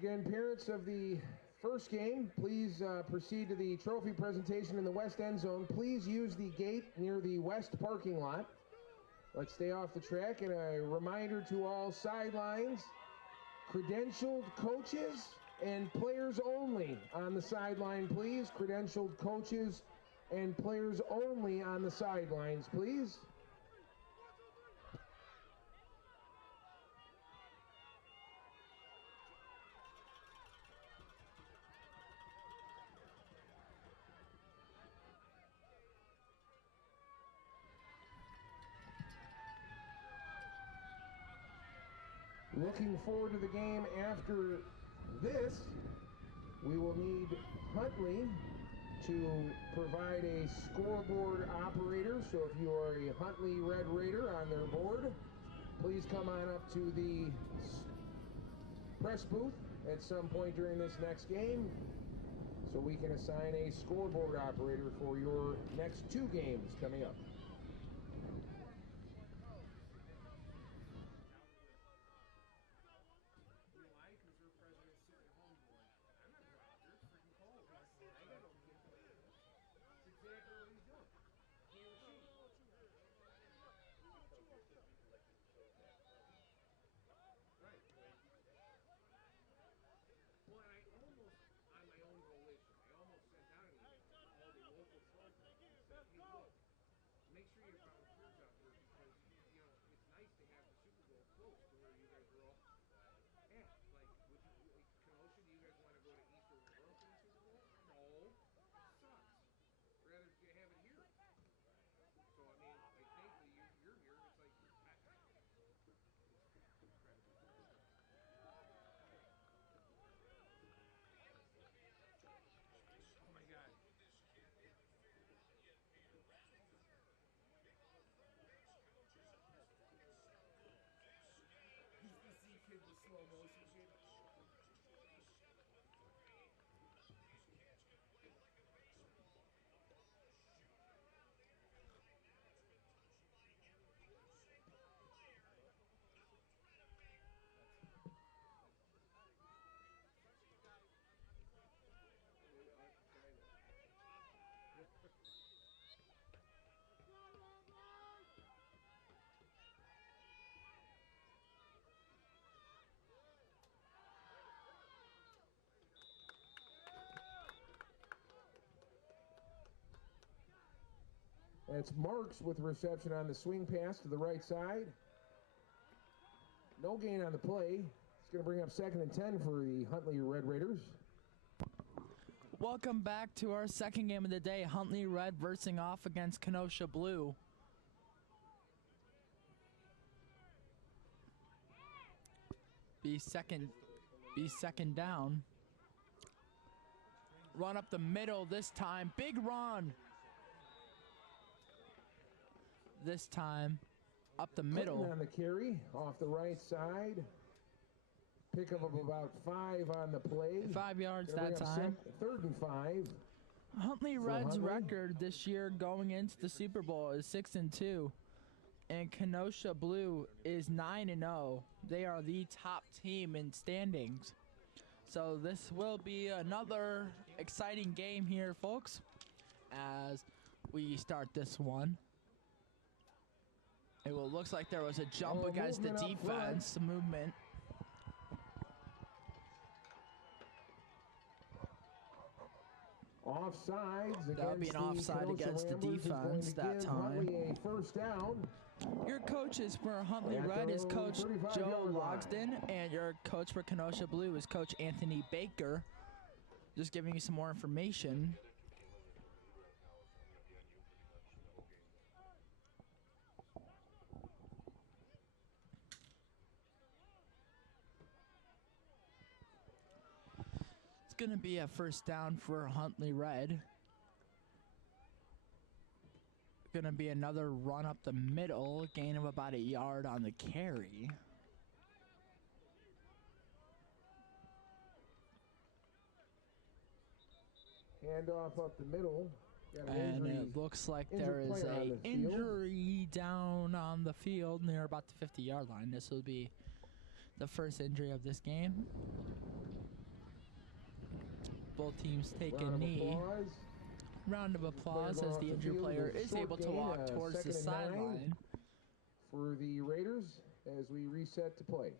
Again, parents of the first game, please proceed to the trophy presentation in the west end zone. Please use the gate near the west parking lot. Let's stay off the track. And a reminder to all sidelines, credentialed coaches and players only on the sideline, please. Credentialed coaches and players only on the sidelines, please. Looking forward to the game after this. We will need Huntley to provide a scoreboard operator. So if you are a Huntley Red Raider on their board, please come on up to the press booth at some point during this next game so we can assign a scoreboard operator for your next two games coming up. Well, and I almost, on my own volition, I almost sent out an email to all the local sports and said, hey, look, make sure you have volunteers out there because, you know, it's nice to have the Super Bowl close to where you guys are all at. Like, would you, like, Kenosha, do you guys want to go to East or Aurora for the Super Bowl? No. It sucks. Rather have it here. So, I mean, like, thankfully, you're here. It's like, oh my God. Used to see kids with slow motion shit. It's Marks with reception on the swing pass to the right side. No gain on the play. It's going to bring up 2nd and 10 for the Huntley Red Raiders. Welcome back to our second game of the day. Huntley Red versing off against Kenosha Blue. Be second down. Run up the middle this time. Big run. This time up the middle. Clinton on the carry off the right side. Pickup of about 5 on the play. 5 yards that time. 3rd and 5. Huntley Red's record this year going into the Super Bowl is 6-2. And Kenosha Blue is 9-0. They are the top team in standings. So this will be another exciting game here, folks, as we start this one. It looks like there was a jump against the defense, movement. Offsides. That'll be an offside against the defense that time. A first down. Your coaches for Huntley Red is Coach Joe Logsden, and your coach for Kenosha Blue is Coach Anthony Baker. Just giving you some more information. It's going to be a first down for Huntley Red. Going to be another run up the middle, gain of about 1 yard on the carry. Handoff up the middle. And it looks like there is an injury down on the field near about the 50-yard line. This will be the first injury of this game. both teams take a Round of knee. applause. Round of applause as the injured player is able to walk towards the sideline. For the Raiders as we reset to play.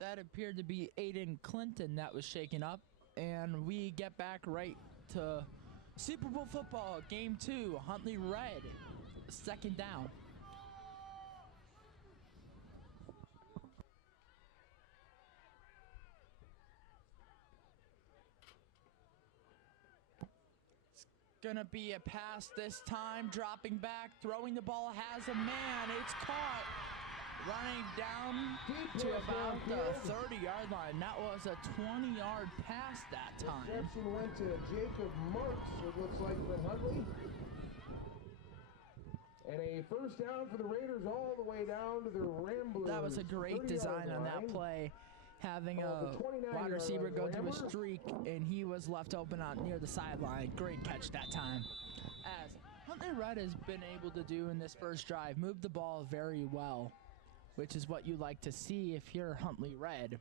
That appeared to be Aiden Clinton that was shaken up, and we get back right to Super Bowl football, Game 2, Huntley Red, 2nd down. Gonna be a pass this time, dropping back, throwing the ball, has a man, it's caught, running down to about the 30-yard line. That was a 20-yard pass that time. Reception went to Jacob Marks, it looks like, from Huntley. And a first down for the Raiders all the way down to the Ramblers. That was a great design on that play. Having a wide receiver go through a streak, and he was left open out near the sideline. Great catch that time. As Huntley Red has been able to do in this first drive, move the ball very well, which is what you like to see if you're Huntley Red.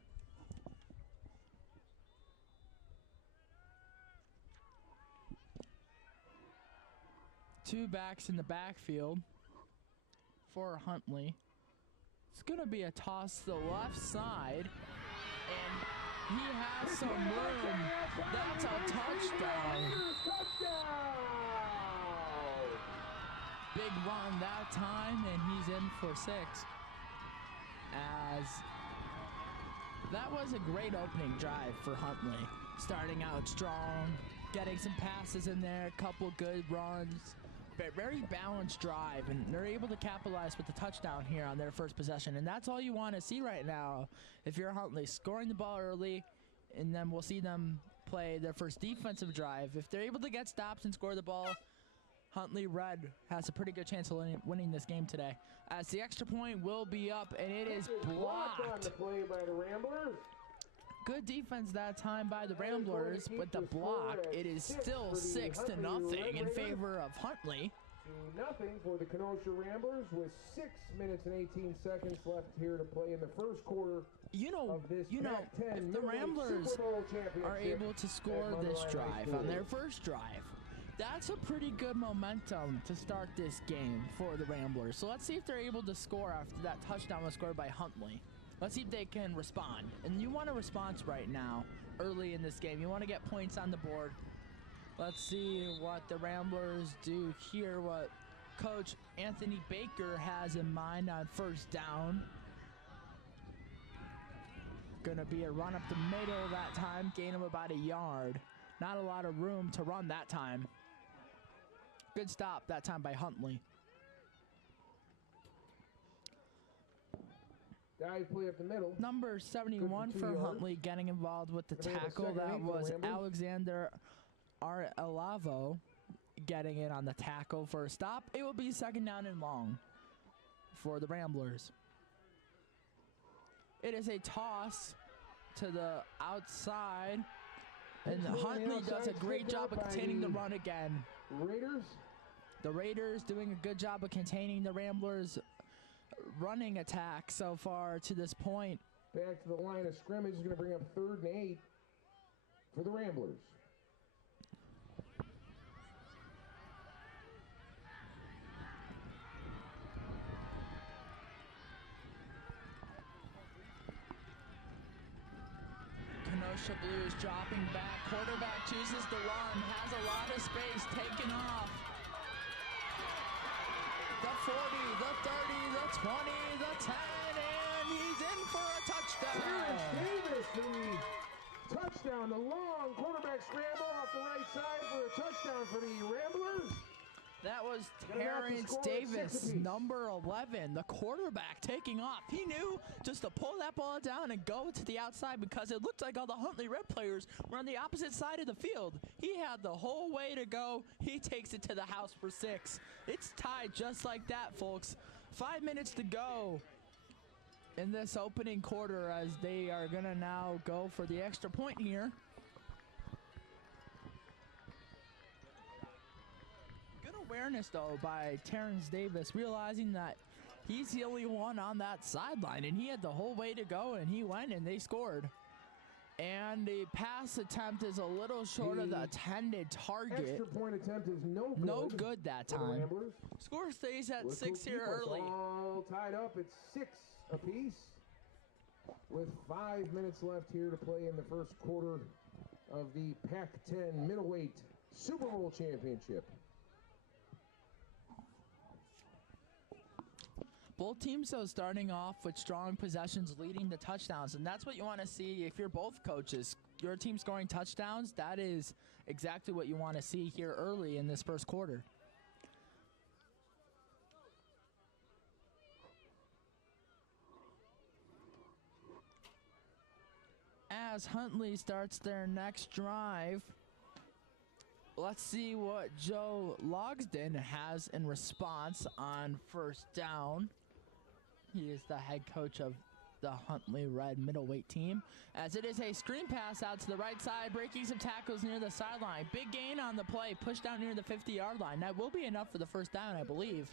Two backs in the backfield for Huntley. It's going to be a toss to the left side. And he has some room. That's a touchdown. Big run that time, and he's in for 6. As that was a great opening drive for Huntley. Starting out strong, getting some passes in there, a couple good runs. Very balanced drive, and they're able to capitalize with the touchdown here on their first possession, and that's all you want to see right now if you're Huntley, scoring the ball early, and then we'll see them play their first defensive drive. If they're able to get stops and score the ball, Huntley Red has a pretty good chance of winning this game today, as the extra point will be up, and it is blocked. On the play by the Ramblers. Good defense that time by the Ramblers, but the block, it is still 6-0 in favor of Huntley. 2-0 for the Kenosha Ramblers with 6 minutes and 18 seconds left here to play in the first quarter. Of this Pac10 if the Ramblers are able to score this drive on their first drive, that's a pretty good momentum to start this game for the Ramblers. So let's see if they're able to score after that touchdown was scored by Huntley. Let's see if they can respond. And you want a response right now, early in this game. You want to get points on the board. Let's see what the Ramblers do here, what Coach Anthony Baker has in mind on first down. Gonna be a run up the middle that time, gain of about a yard. Not a lot of room to run that time. Good stop that time by Huntley. Guys play up the middle. Number 71 for Huntley getting involved with the tackle. That was Alexander Arelavo getting in on the tackle for a stop. It will be 2nd down and long for the Ramblers. It is a toss to the outside, and Huntley does a great job of containing the run again. The Raiders doing a good job of containing the Ramblers' running attack so far to this point. Back to the line of scrimmage is going to bring up 3rd and 8 for the Ramblers. Kenosha Blues dropping back. Quarterback chooses to run, has a lot of space, taken off. The 40, the 30, the 20, the 10, and he's in for a touchdown. Terrence Davis, the touchdown, the long quarterback scramble off the right side for a touchdown for the Ramblers. That was Terrence Davis, number 11, the quarterback, taking off. He knew just to pull that ball down and go to the outside because it looked like all the Huntley Red players were on the opposite side of the field. He had the whole way to go. He takes it to the house for 6. It's tied just like that, folks. 5 minutes to go in this opening quarter as they are going to now go for the extra point here. Awareness though by Terrence Davis, realizing that he's the only one on that sideline, and he had the whole way to go, and he went and they scored. And the pass attempt is a little short of the intended target. Extra point attempt is no good. No good that for the time. Ramblers. Score stays at Which 6 will here keep us early. all tied up at 6 apiece with 5 minutes left here to play in the first quarter of the Pac-10 Middleweight Super Bowl Championship. Both teams, though, starting off with strong possessions leading to touchdowns, and that's what you want to see if you're both coaches. Your team scoring touchdowns, that is exactly what you want to see here early in this first quarter. As Huntley starts their next drive, let's see what Joe Logsden has in response on first down. He is the head coach of the Huntley Red middleweight team. As it is a screen pass out to the right side, breaking some tackles near the sideline. Big gain on the play, pushed out near the 50-yard line. That will be enough for the first down, I believe.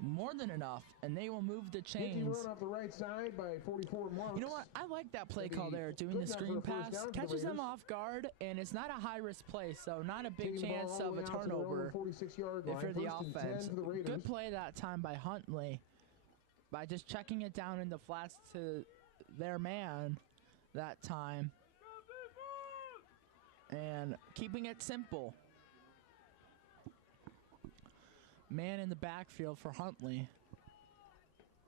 More than enough, and they will move the chains. Run off the right side by 44 Marks. You know what? I like that play call there, doing the screen pass. Catches them off guard, and it's not a high-risk play, so not a big chance of a turnover if you're the offense. Good play that time by Huntley by just checking it down in the flats to their man that time and keeping it simple. Man in the backfield for Huntley.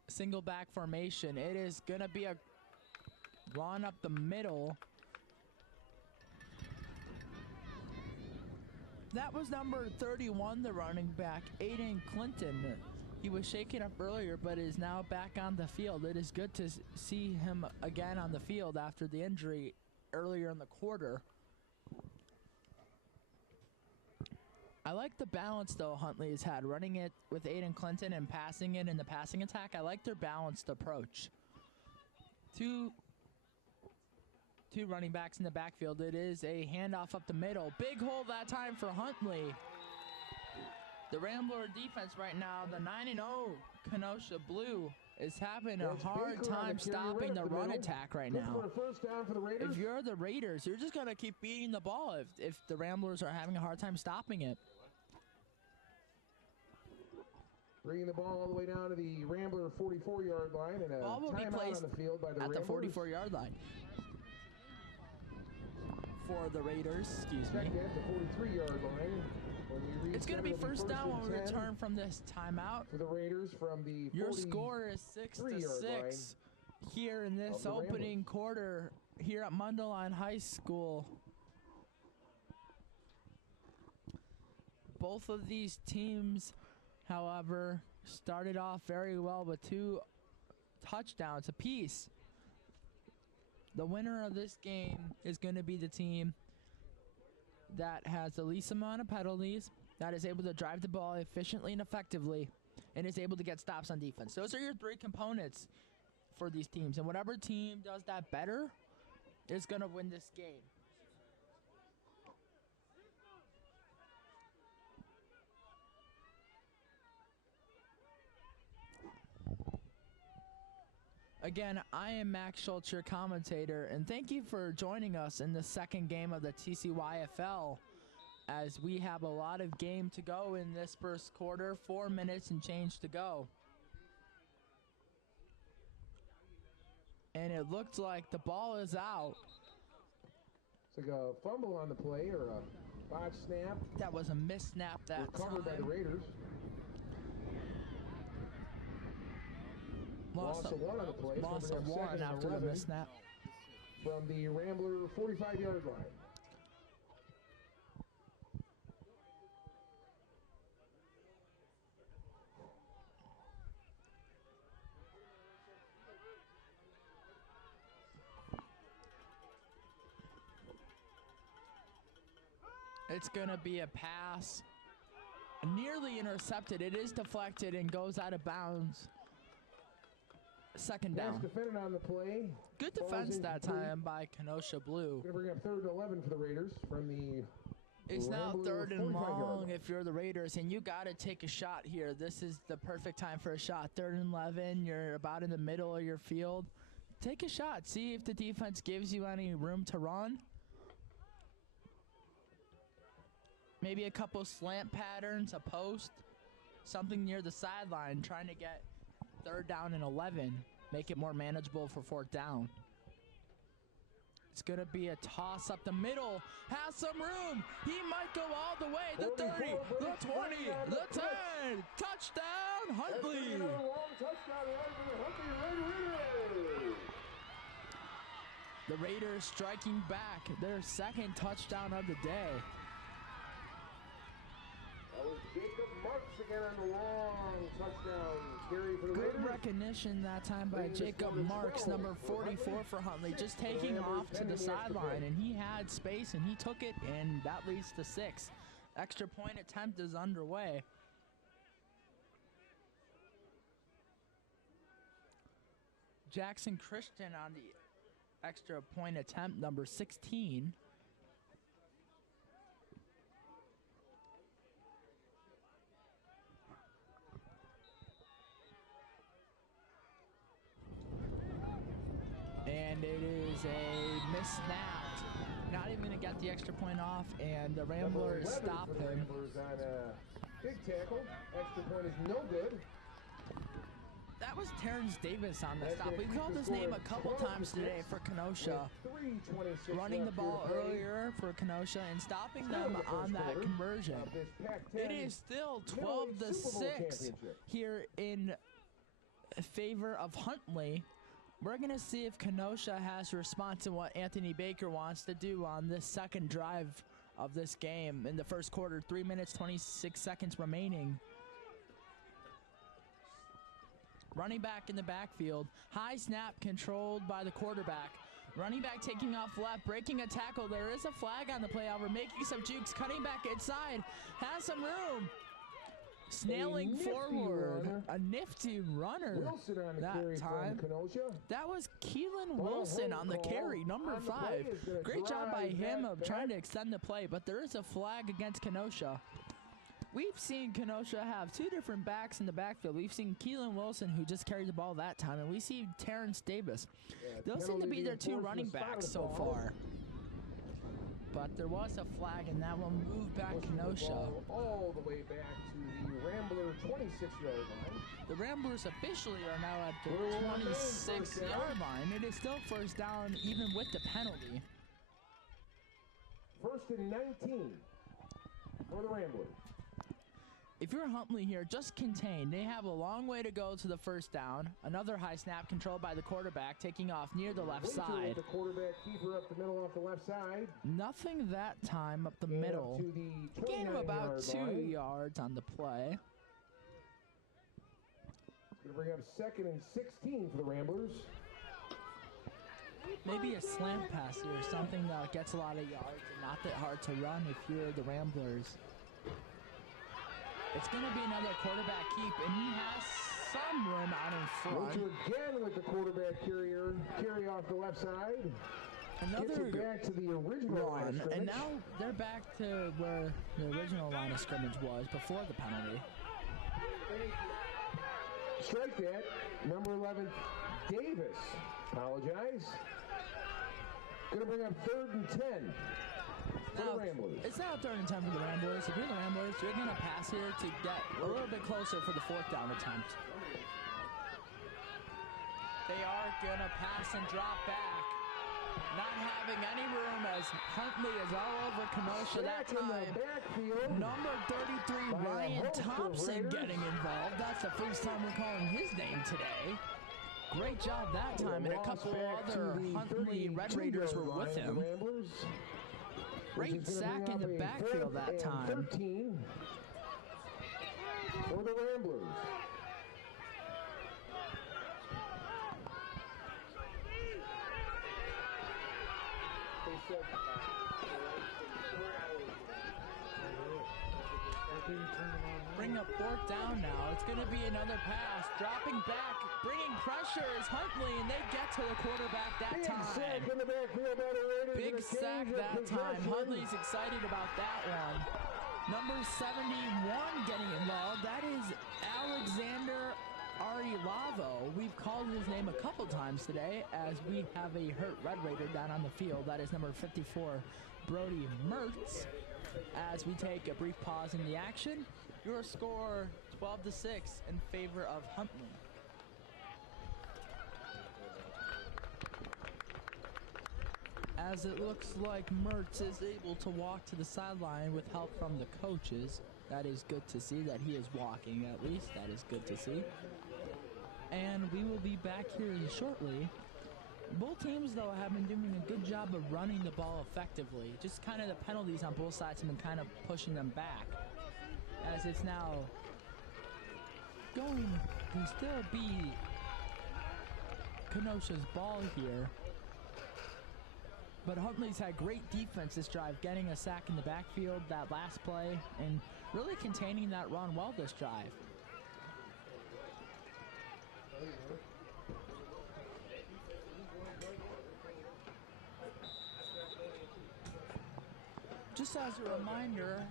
Single back formation. It is going to be a run up the middle. That was number 31, the running back, Aiden Clinton. He was shaken up earlier, but is now back on the field. It is good to see him again on the field after the injury earlier in the quarter. I like the balance, though, Huntley has had, running it with Aiden Clinton and passing it in the passing attack. I like their balanced approach. Two running backs in the backfield. It is a handoff up the middle. Big hole that time for Huntley. The Rambler defense right now, the 9-0 Kenosha Blue, is having a hard time stopping the run attack right now. If you're the Raiders, you're just going to keep beating the ball if the Ramblers are having a hard time stopping it. Bringing the ball all the way down to the Rambler 44-yard line, and a ball will be placed on the field by the at Ramblers. The 44-yard line. For the Raiders, excuse me. At the 43-yard line. It's going to be first down when we return from this timeout. For the Raiders from the Your score is 6-6 here in this opening quarter here at Mundelein High School. Both of these teams, however, started off very well with 2 touchdowns apiece. The winner of this game is going to be the team that has the least amount of penalties, that is able to drive the ball efficiently and effectively, and is able to get stops on defense. Those are your 3 components for these teams, and whatever team does that better is going to win this game. Again, I am Max Schultz, your commentator, and thank you for joining us in the second game of the TCYFL as we have a lot of game to go in this first quarter, 4 minutes and change to go. And it looked like the ball is out. It's like a fumble on the play or a botch snap. That was a missed snap that recovered by the Raiders. Loss of 1 on the play. Loss of 1 after the missed snap. From the Rambler 45-yard line. It's going to be a pass. Nearly intercepted. It is deflected and goes out of bounds. Second down. Defended on the play. Good defense that time by Kenosha Blue. Going to bring up 3rd and 11 for the Raiders from the It's now 3rd and long if you're the Raiders, and you got to take a shot here. This is the perfect time for a shot. 3rd and 11, you're about in the middle of your field. take a shot. See if the defense gives you any room to run. Maybe a couple slant patterns, a post, something near the sideline, trying to get 3rd down and 11. Make it more manageable for 4th down. It's going to be a toss up the middle. Has some room. He might go all the way. The 30, the 20, the 10. Touchdown, Huntley. The Raiders striking back. Their 2nd touchdown of the day. That was Jacob Marks again on the long touchdown carry for the Raiders. Good recognition that time by Jacob Marks, number 44 for Huntley, just taking off to the sideline, and he had space and he took it, and that leads to 6. Extra point attempt is underway. Jackson Christian on the extra point attempt, number 16. And it is a missed snap. Not even going to get the extra point off, and the Ramblers stop him. Ramblers on a big tackle. Extra point is no good. That was Terrence Davis on the stop. We've called his name a couple times today for Kenosha. Running the ball earlier for Kenosha and stopping them on that conversion. It is still 12-6 here in favor of Huntley. We're going to see if Kenosha has a response to what Anthony Baker wants to do on this 2nd drive of this game in the 1st quarter. 3 minutes, 26 seconds remaining. Running back in the backfield. High snap controlled by the quarterback. Running back taking off left, breaking a tackle. There is a flag on the play over, making some jukes, cutting back inside. Has some room. Snailing forward, a nifty runner that time. That was Keelan Wilson on the carry, number 5. Great job by him of trying to extend the play, but there is a flag against Kenosha. We've seen Kenosha have 2 different backs in the backfield. We've seen Keelan Wilson, who just carried the ball that time, and we see Terrence Davis. Those seem to be their 2 running backs so far. But there was a flag, and that one moved back Kenosha. All the way back to the Rambler 26-yard line. The Ramblers officially are now at the 26-yard line. It is still 1st down, even with the penalty. 1st and 19 for the Ramblers. If you're Huntley here, just contain. They have a long way to go to the 1st down. Another high snap controlled by the quarterback, taking off near the left side. The quarterback keeper up the middle off the left side. Nothing that time up the middle. Gain of about 2 yards on the play. It's going to bring up 2nd and 16 for the Ramblers. Maybe a slant pass here, something that gets a lot of yards and not that hard to run if you're the Ramblers. It's going to be another quarterback keep, and he has some room out in front. Winter again with the quarterback carry off the left side. Another gets it back to the original line of scrimmage. And now they're back to where the original line of scrimmage was before the penalty. Strike that. Number 11, Davis. Apologize. Going to bring up 3rd and 10. Now, it's now 3rd and 10 for the Ramblers. If you're the Ramblers, you're going to pass here to get a little bit closer for the 4th down attempt. They are going to pass and drop back. Not having any room as Huntley is all over Kenosha that time. Number 33, Ryan Thompson getting involved. That's the first time we're calling his name today. Great job that time, and a couple other Huntley Red Raiders were with him. Great sack in the backfield that time. 13 for the Ramblers. Bring up 4th down now. It's going to be another pass. Dropping back, bringing pressure is Huntley, and they get to the quarterback that time. Big sack that time. Huntley's excited about that one. Number 71 getting involved. That is Alexander Ari Lavo. We've called his name a couple times today as we have a hurt Red Raider down on the field. That is number 54, Brody Mertz. As we take a brief pause in the action, your score 12-6 in favor of Huntley. As it looks like Mertz is able to walk to the sideline with help from the coaches. That is good to see that he is walking at least. That is good to see. And we will be back here shortly. Both teams, though, have been doing a good job of running the ball effectively. Just kind of the penalties on both sides have been kind of pushing them back. As it's now going to still be Kenosha's ball here. But Huntley's had great defense this drive, getting a sack in the backfield that last play, and really containing that run well this drive. Just as a reminder,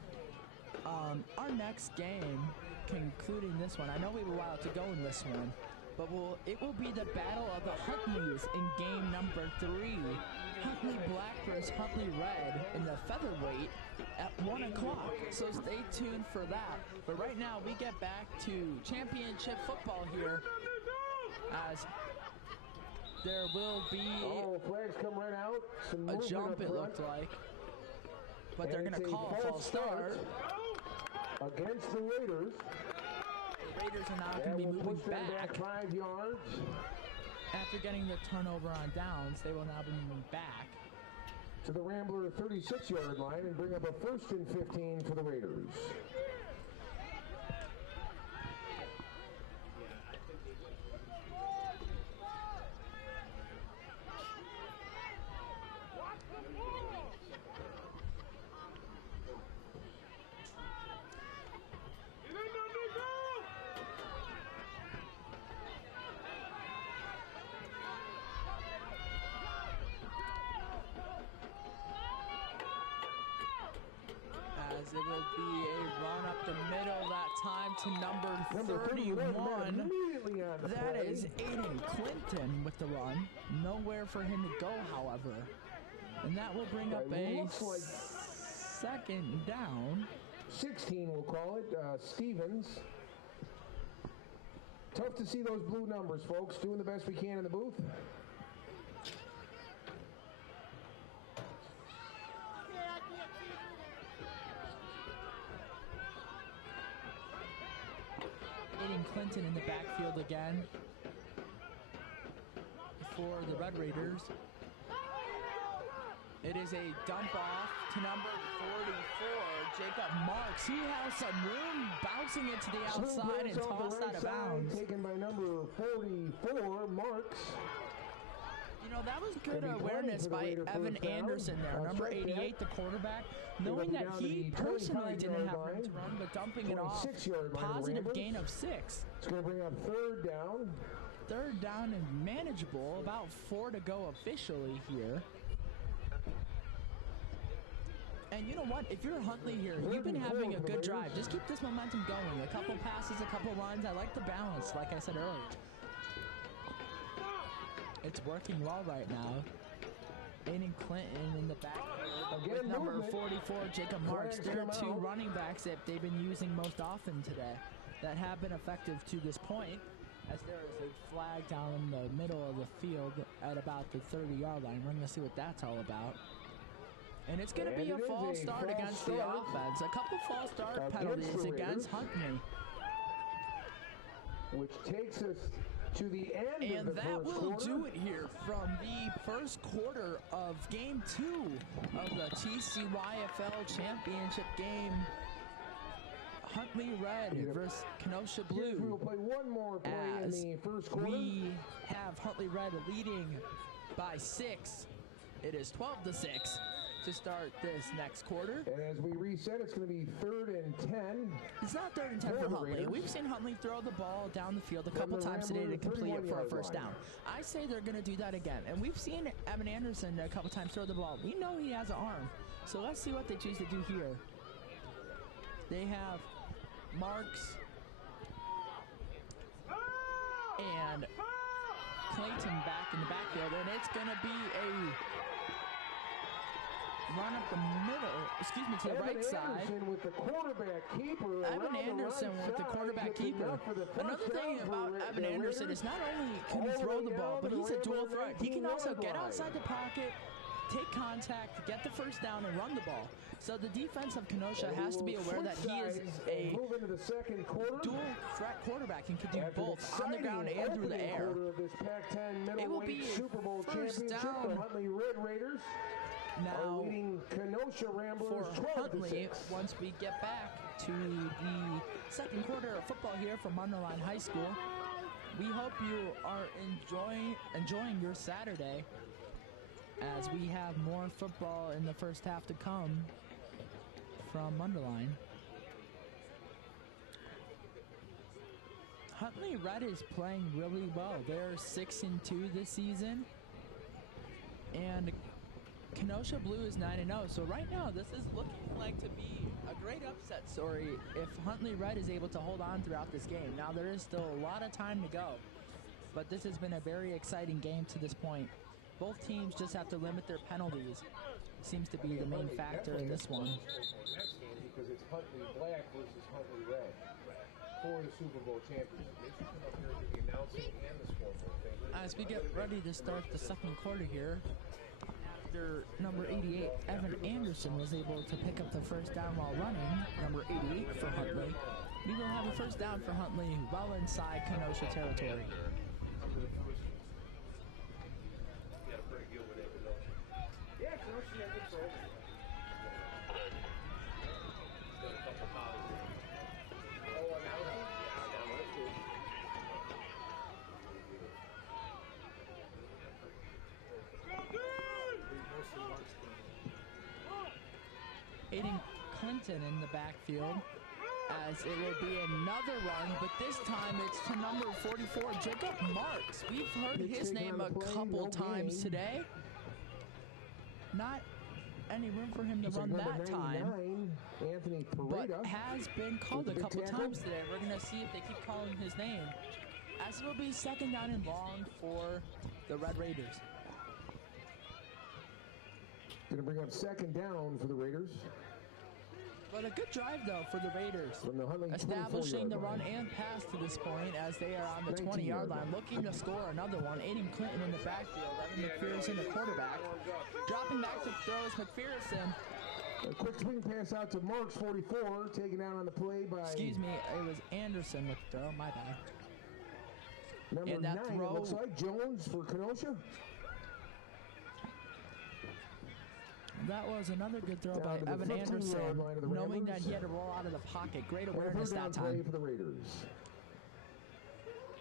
our next game, concluding this one, I know we have a while to go in this one, but it will be the Battle of the Huntleys in game number 3. Huntley Black versus Huntley Red in the featherweight at 1 o'clock. So stay tuned for that. But right now we get back to championship football here, as there will be flags come right out. a jump, it looked like. But they're going to call a false start against the Raiders. The Raiders are now going to be moving back. 5 yards. After getting the turnover on downs, they will now be moving back to the Rambler 36-yard line and bring up a 1st and 15 for the Raiders. It will be a run up the middle that time to number 31. That is Aiden Clinton with the run. Nowhere for him to go, however. And that will bring up a second down. 16, we'll call it. Stevens. Tough to see those blue numbers, folks. Doing the best we can in the booth. Clinton in the backfield again for the Red Raiders. It is a dump off to number 44, Jacob Marks. He has some room, bouncing it to the outside and tossed out of bounds. Taken by number 44, Marks. You know, that was good awareness by Evan Anderson there, number 88, the quarterback, knowing that he personally didn't have room to run, but dumping it off. Positive gain of 6. It's going to bring up 3rd down. 3rd down and manageable, about 4 to go officially here. And you know what? If you're Huntley here, you've been having a good drive. Just keep this momentum going. A couple passes, a couple runs. I like the balance, like I said earlier. It's working well right now. Aiden Clinton in the back with number 44, Jacob Marks. There are 2 running backs that they've been using most often today that have been effective to this point, as there is a flag down in the middle of the field at about the 30-yard line. We're going to see what that's all about. And it's going to be a false start against the offense. A couple false start penalties against Huntley. Which takes us to the end of the that first will quarter. do it here from the first quarter of game 2 of the TCYFL championship game. Huntley Red versus Kenosha Blue. We will play one more play in the first quarter. We have Huntley Red leading by 6. It is 12-6 to start this next quarter. And as we reset, it's going to be 3rd and 10. It's not 3rd and 10 for Huntley. We've seen Huntley throw the ball down the field a couple times today to complete it for a first down. I say they're going to do that again. And we've seen Evan Anderson a couple times throw the ball. We know he has an arm. So let's see what they choose to do here. They have Marks And Clayton back in the backfield, and it's going to be a run up the middle, to the right side. With the quarterback keeper. Evan Anderson with the quarterback keeper. Another thing about Evan Anderson is not only can he throw the ball, but he's a dual threat. He can also get outside the pocket, take contact, get the first down, and run the ball. So the defense of Kenosha has to be aware that he is a dual threat quarterback and can do both on the ground and through the air. It will be a first down Huntley Red Raiders now Kenosha Ramblers for Huntley once we get back to the second quarter of football here from Mundelein High School. We hope you are enjoying your Saturday, as we have more football in the first half to come from Mundelein. Huntley Red is playing really well. They're 6-2 this season, and Kenosha Blue is 9-0. So right now, this is looking like to be a great upset story if Huntley Red is able to hold on throughout this game. Now, there is still a lot of time to go, but this has been a very exciting game to this point. Both teams just have to limit their penalties. Seems to be the main factor in this one. Next game, because it's Huntley Black versus Huntley Red for the Super Bowl championship. They should come up here and do the announcing and the scoreboard. As we get ready to start the second quarter here, after number 88, Evan Anderson, was able to pick up the first down while running, number 88 for Huntley. We will have a first down for Huntley well inside Kenosha territory. Aiden Clinton in the backfield, as it will be another run, but this time it's to number 44, Jacob Marks. We've heard his name a couple times today. Not any room for him to run that time, but has been called a couple times today. We're going to see if they keep calling his name, as it will be second down and long for the Red Raiders. Going to bring up second down for the Raiders. But a good drive, though, for the Raiders. Establishing the run and pass to this point, as they are on the 20-yard line, looking to score another one. Aiden Clinton in the backfield. Evan McPherson, the quarterback. Dropping back to throw is McPherson. A quick swing pass out to Marks, 44, taken out on the play by... Excuse me, it was Anderson with the throw. My bad. Number 9, it looks like Jones for Kenosha. That was another good throw by Evan Anderson, knowing that he had to roll out of the pocket. Great awareness that time. For the Raiders.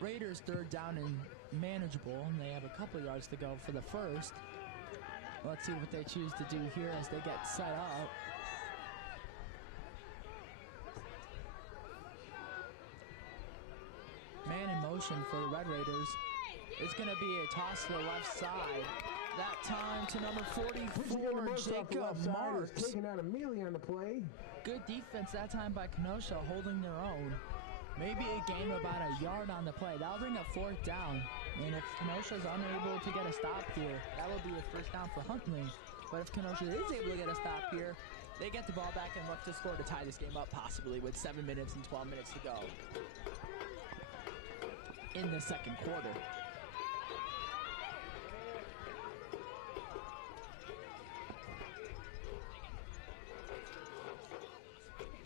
Raiders third down and manageable, and they have a couple yards to go for the first. Let's see what they choose to do here as they get set up. Man in motion for the Red Raiders. It's going to be a toss to the left side. That time to number 44, Jacob Marks. Taking out Amelia on the play. Good defense that time by Kenosha, holding their own. Maybe a gain of about a yard on the play. That'll bring up fourth down. And if Kenosha's unable to get a stop here, that will be a first down for Huntley. But if Kenosha is able to get a stop here, they get the ball back and look to score to tie this game up, possibly with 7 minutes and 12 minutes to go in the second quarter.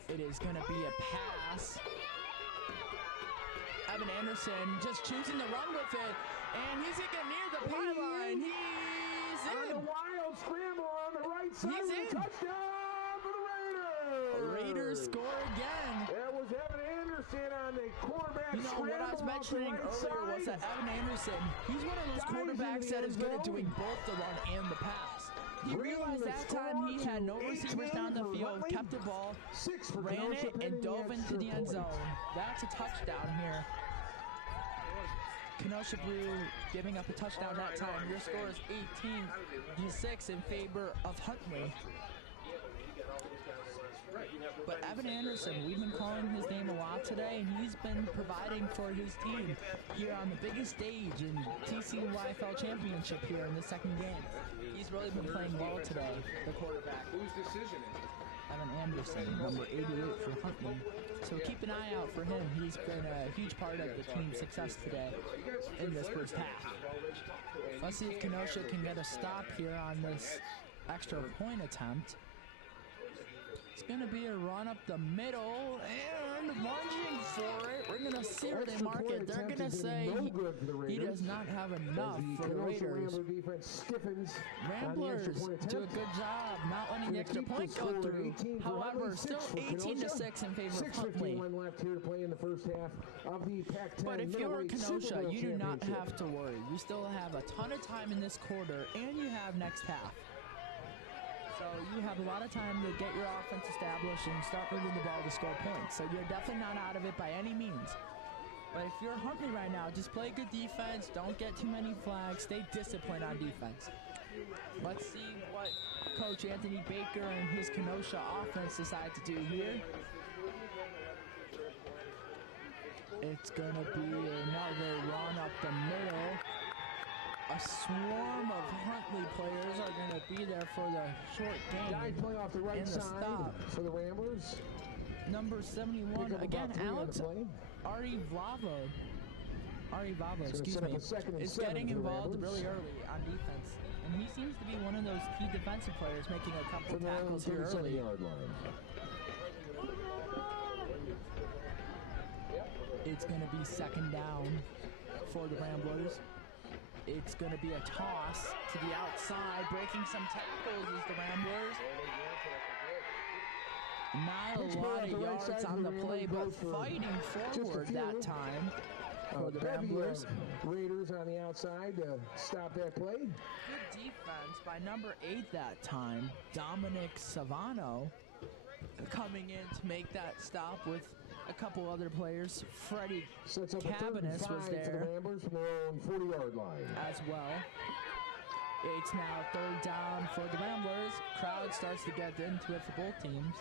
It is going to be a pass. Evan Anderson just choosing to run with it, and he's going to get near the pylon. He's in. On a wild scramble on the right side. He's in. Touchdown for the Raiders. Raiders score again. That was Evan Anderson on the quarterback scramble. What I was mentioning earlier was that Evan Anderson, he's one of those quarterbacks that is good at doing both the run and the pass. He realized that time he had no receivers down the field, kept the ball, ran it, and dove into the end zone. That's a touchdown here. Kenosha Blue giving up a touchdown that time. Your score is 18-6 in favor of Huntley. But Evan Anderson, we've been calling his name a lot today, and he's been providing for his team here on the biggest stage in TCYFL Championship here in the second game. He's really been playing well today, the quarterback. Whose decision is it? Evan Anderson, number 88 for Huntley. So keep an eye out for him. He's been a huge part of the team's success today in this first half. Let's see if Kenosha can get a stop here on this extra point attempt. It's going to be a run up the middle and lunging for it. We're going to see where they mark it. They're going to say he does not have enough for the Raiders. Ramblers do a good job not letting the extra point go through. However, still 18-6 in favor of Huntley. But if you're Kenosha, you do not have to worry. You still have a ton of time in this quarter, and you have next half. So you have a lot of time to get your offense established and start moving the ball to score points. So you're definitely not out of it by any means. But if you're Huntley right now, just play good defense. Don't get too many flags. Stay disciplined on defense. Let's see what Coach Anthony Baker and his Kenosha offense decide to do here. It's going to be another run up the middle. A swarm of Huntley players are going to be there for the short game. Play off the right side stop for the Ramblers. Number 71, again, Alex Arivava, is getting involved really early on defense. And he seems to be one of those key defensive players making a couple tackles here early. It's going to be second down for the Ramblers. It's going to be a toss to the outside. Breaking some tackles is the Ramblers. Not a lot of yards on the play, but fighting forward that time for the Ramblers. Raiders on the outside to stop that play. Good defense by number 8 that time, Dominic Savano, coming in to make that stop with a couple other players. Freddie Cabinets was there from their own 40-yard line as well. It's now third down for the Ramblers. Crowd starts to get into it for both teams.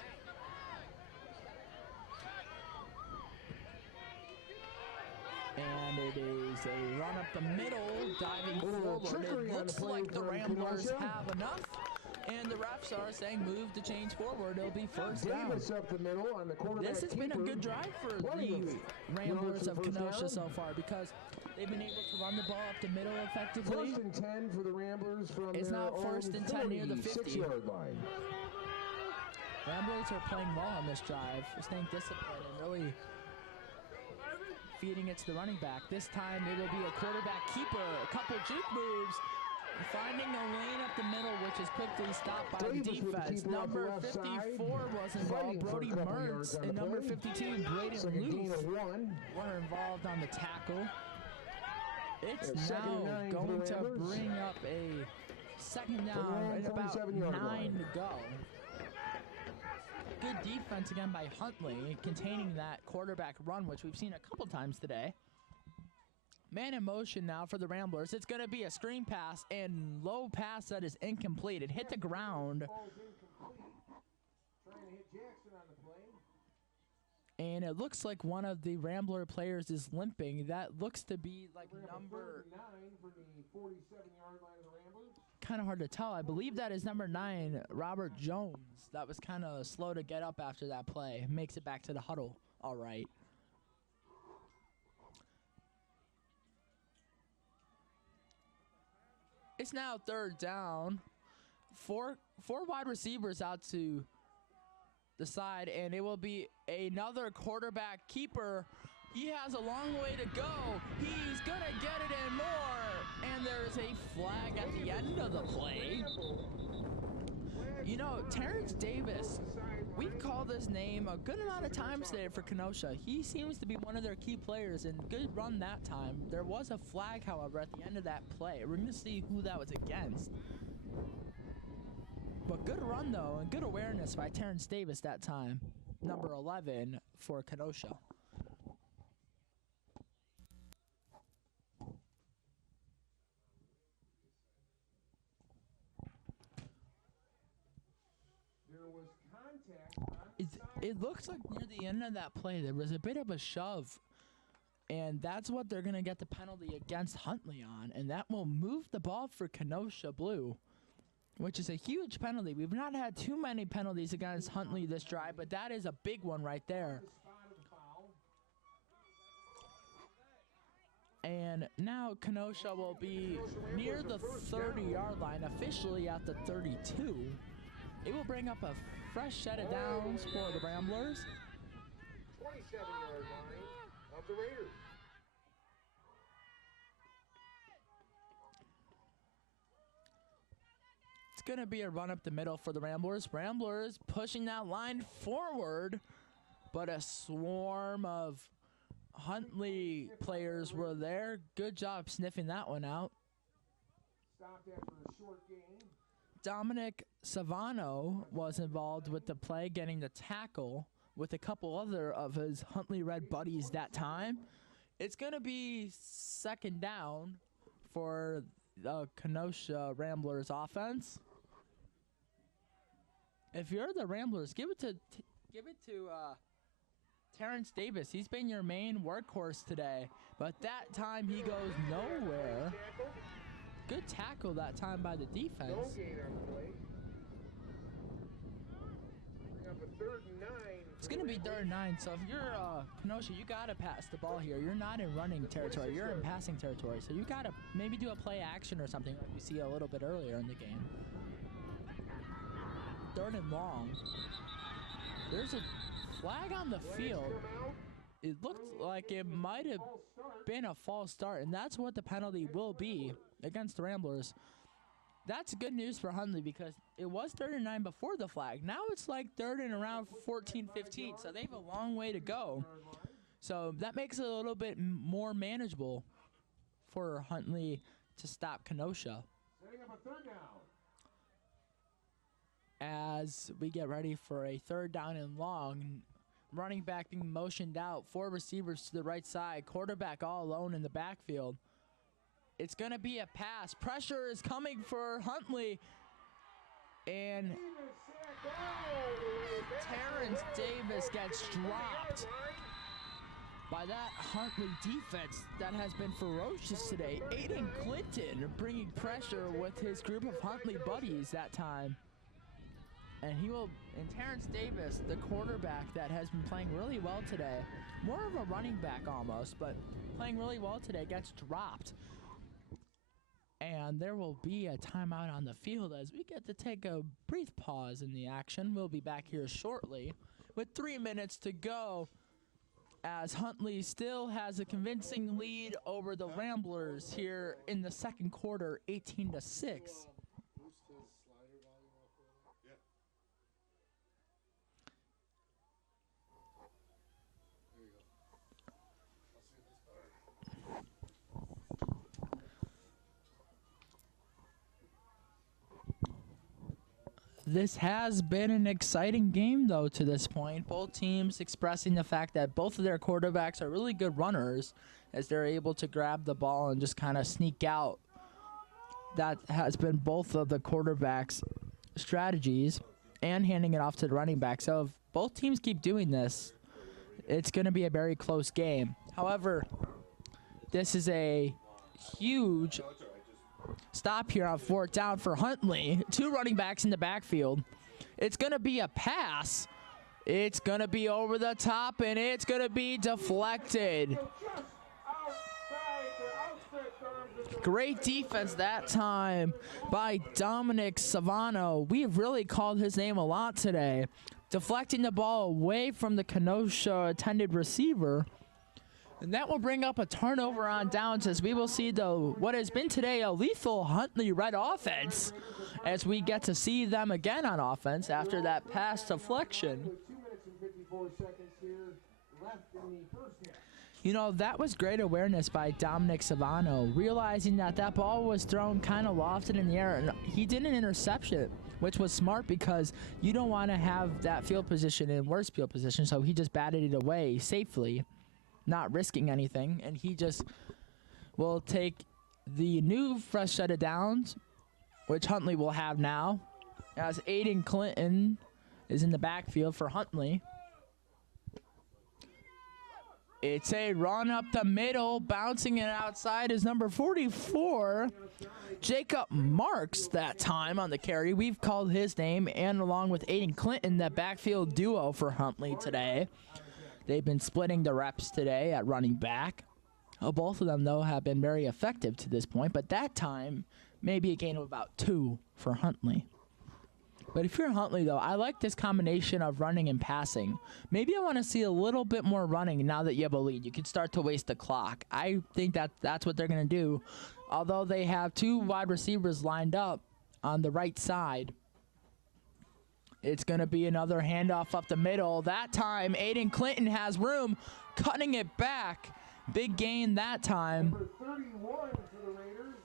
And it is a run up the middle, diving forward. It looks like the Ramblers have enough. And the refs are saying move to change forward. It'll be first down. Up the middle on the this has been a good drive for the Ramblers of Kenosha so far because they've been able to run the ball up the middle effectively. First and 10 for the Ramblers from it's now first and 10 near the 50-yard line. Ramblers are playing well on this drive. They're staying disciplined and really feeding it to the running back. This time it will be a quarterback keeper. A couple juke moves. Finding a lane up the middle, which is quickly stopped by the defense. Number 54 was involved, Brody Mertz, and number 52, Braden Loof, were involved on the tackle. It's now going to bring up a second down and about 9 to go. Good defense again by Huntley, containing that quarterback run, which we've seen a couple times today. Man in motion now for the Ramblers. It's going to be a screen pass and low pass that is incomplete. It hit the ground. And it looks like one of the Rambler players is limping. That looks to be like number 9 for the 47-yard line of the Ramblers. Kind of hard to tell. I believe that is number 9, Robert Jones. That was kind of slow to get up after that play. Makes it back to the huddle. All right. It's now third down. Four wide receivers out to the side, and it will be another quarterback keeper. He has a long way to go. He's going to get it and more. And there's a flag at the end of the play. You know, Terrence Davis, we've called his name a good amount of times today for Kenosha. He seems to be one of their key players, and good run that time. There was a flag, however, at the end of that play. We're going to see who that was against. But good run, though, and good awareness by Terrence Davis that time. Number 11 for Kenosha. It looks like near the end of that play, there was a bit of a shove. And that's what they're going to get the penalty against Huntley on. And that will move the ball for Kenosha Blue, which is a huge penalty. We've not had too many penalties against Huntley this drive, but that is a big one right there. And now Kenosha will be near the 30-yard line, officially at the 32. It will bring up a fresh set of downs for the Ramblers. 27-yard line of the Raiders. It's going to be a run up the middle for the Ramblers. Ramblers pushing that line forward, but a swarm of Huntley players were there. Good job sniffing that one out. Stopped after a short gain. Dominic Savano was involved with the play, getting the tackle with a couple other of his Huntley Red buddies that time. It's going to be second down for the Kenosha Ramblers offense. If you're the Ramblers, give it to Terrence Davis. He's been your main workhorse today, but that time he goes nowhere. Good tackle that time by the defense. No gain on the play. Bring up a 3rd and 9. It's going to be 3rd and 9, so if you're Kenosha, you got to pass the ball here. You're not in running territory. You're in passing territory, so you got to maybe do a play action or something like we see a little bit earlier in the game. 3rd and long. There's a flag on the field. It looked like it might have been a false start, and that's what the penalty will be against the Ramblers. That's good news for Huntley because it was 3rd and 9 before the flag. Now it's like 3rd and around 14, 15, so they have a long way to go. So that makes it a little bit more manageable for Huntley to stop Kenosha. Setting up a 3rd down. As we get ready for a 3rd down and long, running back being motioned out, 4 receivers to the right side, quarterback all alone in the backfield. It's going to be a pass. Pressure is coming for Huntley. And Terrence Davis gets dropped by that Huntley defense that has been ferocious today. Aiden Clinton bringing pressure with his group of Huntley buddies that time. And Terrence Davis, the quarterback that has been playing really well today, more of a running back almost, but playing really well today, gets dropped. And there will be a timeout on the field as we get to take a brief pause in the action. We'll be back here shortly with 3 minutes to go as Huntley still has a convincing lead over the Ramblers here in the 2nd quarter, 18-6. This has been an exciting game, though, to this point. Both teams expressing the fact that both of their quarterbacks are really good runners as they're able to grab the ball and just kind of sneak out. That has been both of the quarterbacks' strategies and handing it off to the running back. So if both teams keep doing this, it's going to be a very close game. However, this is a huge stop here on 4th down for Huntley. 2 running backs in the backfield. It's going to be a pass. It's going to be over the top, and it's going to be deflected. Great defense that time by Dominic Savano. We've really called his name a lot today. Deflecting the ball away from the Kenosha intended receiver. And that will bring up a turnover on downs as we will see what has been today a lethal Huntley Red offense as we get to see them again on offense after that pass deflection. 2 minutes and 54 seconds here left in the 1st half. You know, that was great awareness by Dominic Savano, realizing that ball was thrown kind of lofted in the air, and he did an interception, which was smart because you don't want to have that field position in worse field position, so he just batted it away safely, not risking anything, and he just will take the new fresh set of downs, which Huntley will have now, as Aiden Clinton is in the backfield for Huntley. It's a run up the middle. Bouncing it outside is number 44, Jacob Marks, that time on the carry. We've called his name, and along with Aiden Clinton, the backfield duo for Huntley today. They've been splitting the reps today at running back. Both of them, though, have been very effective to this point, but that time, maybe a gain of about 2 for Huntley. But if you're Huntley, though, I like this combination of running and passing. Maybe I want to see a little bit more running now that you have a lead. You can start to waste the clock. I think that's what they're going to do. Although they have 2 wide receivers lined up on the right side. It's going to be another handoff up the middle. That time, Aiden Clinton has room, cutting it back. Big gain that time. Number 31 for the Raiders.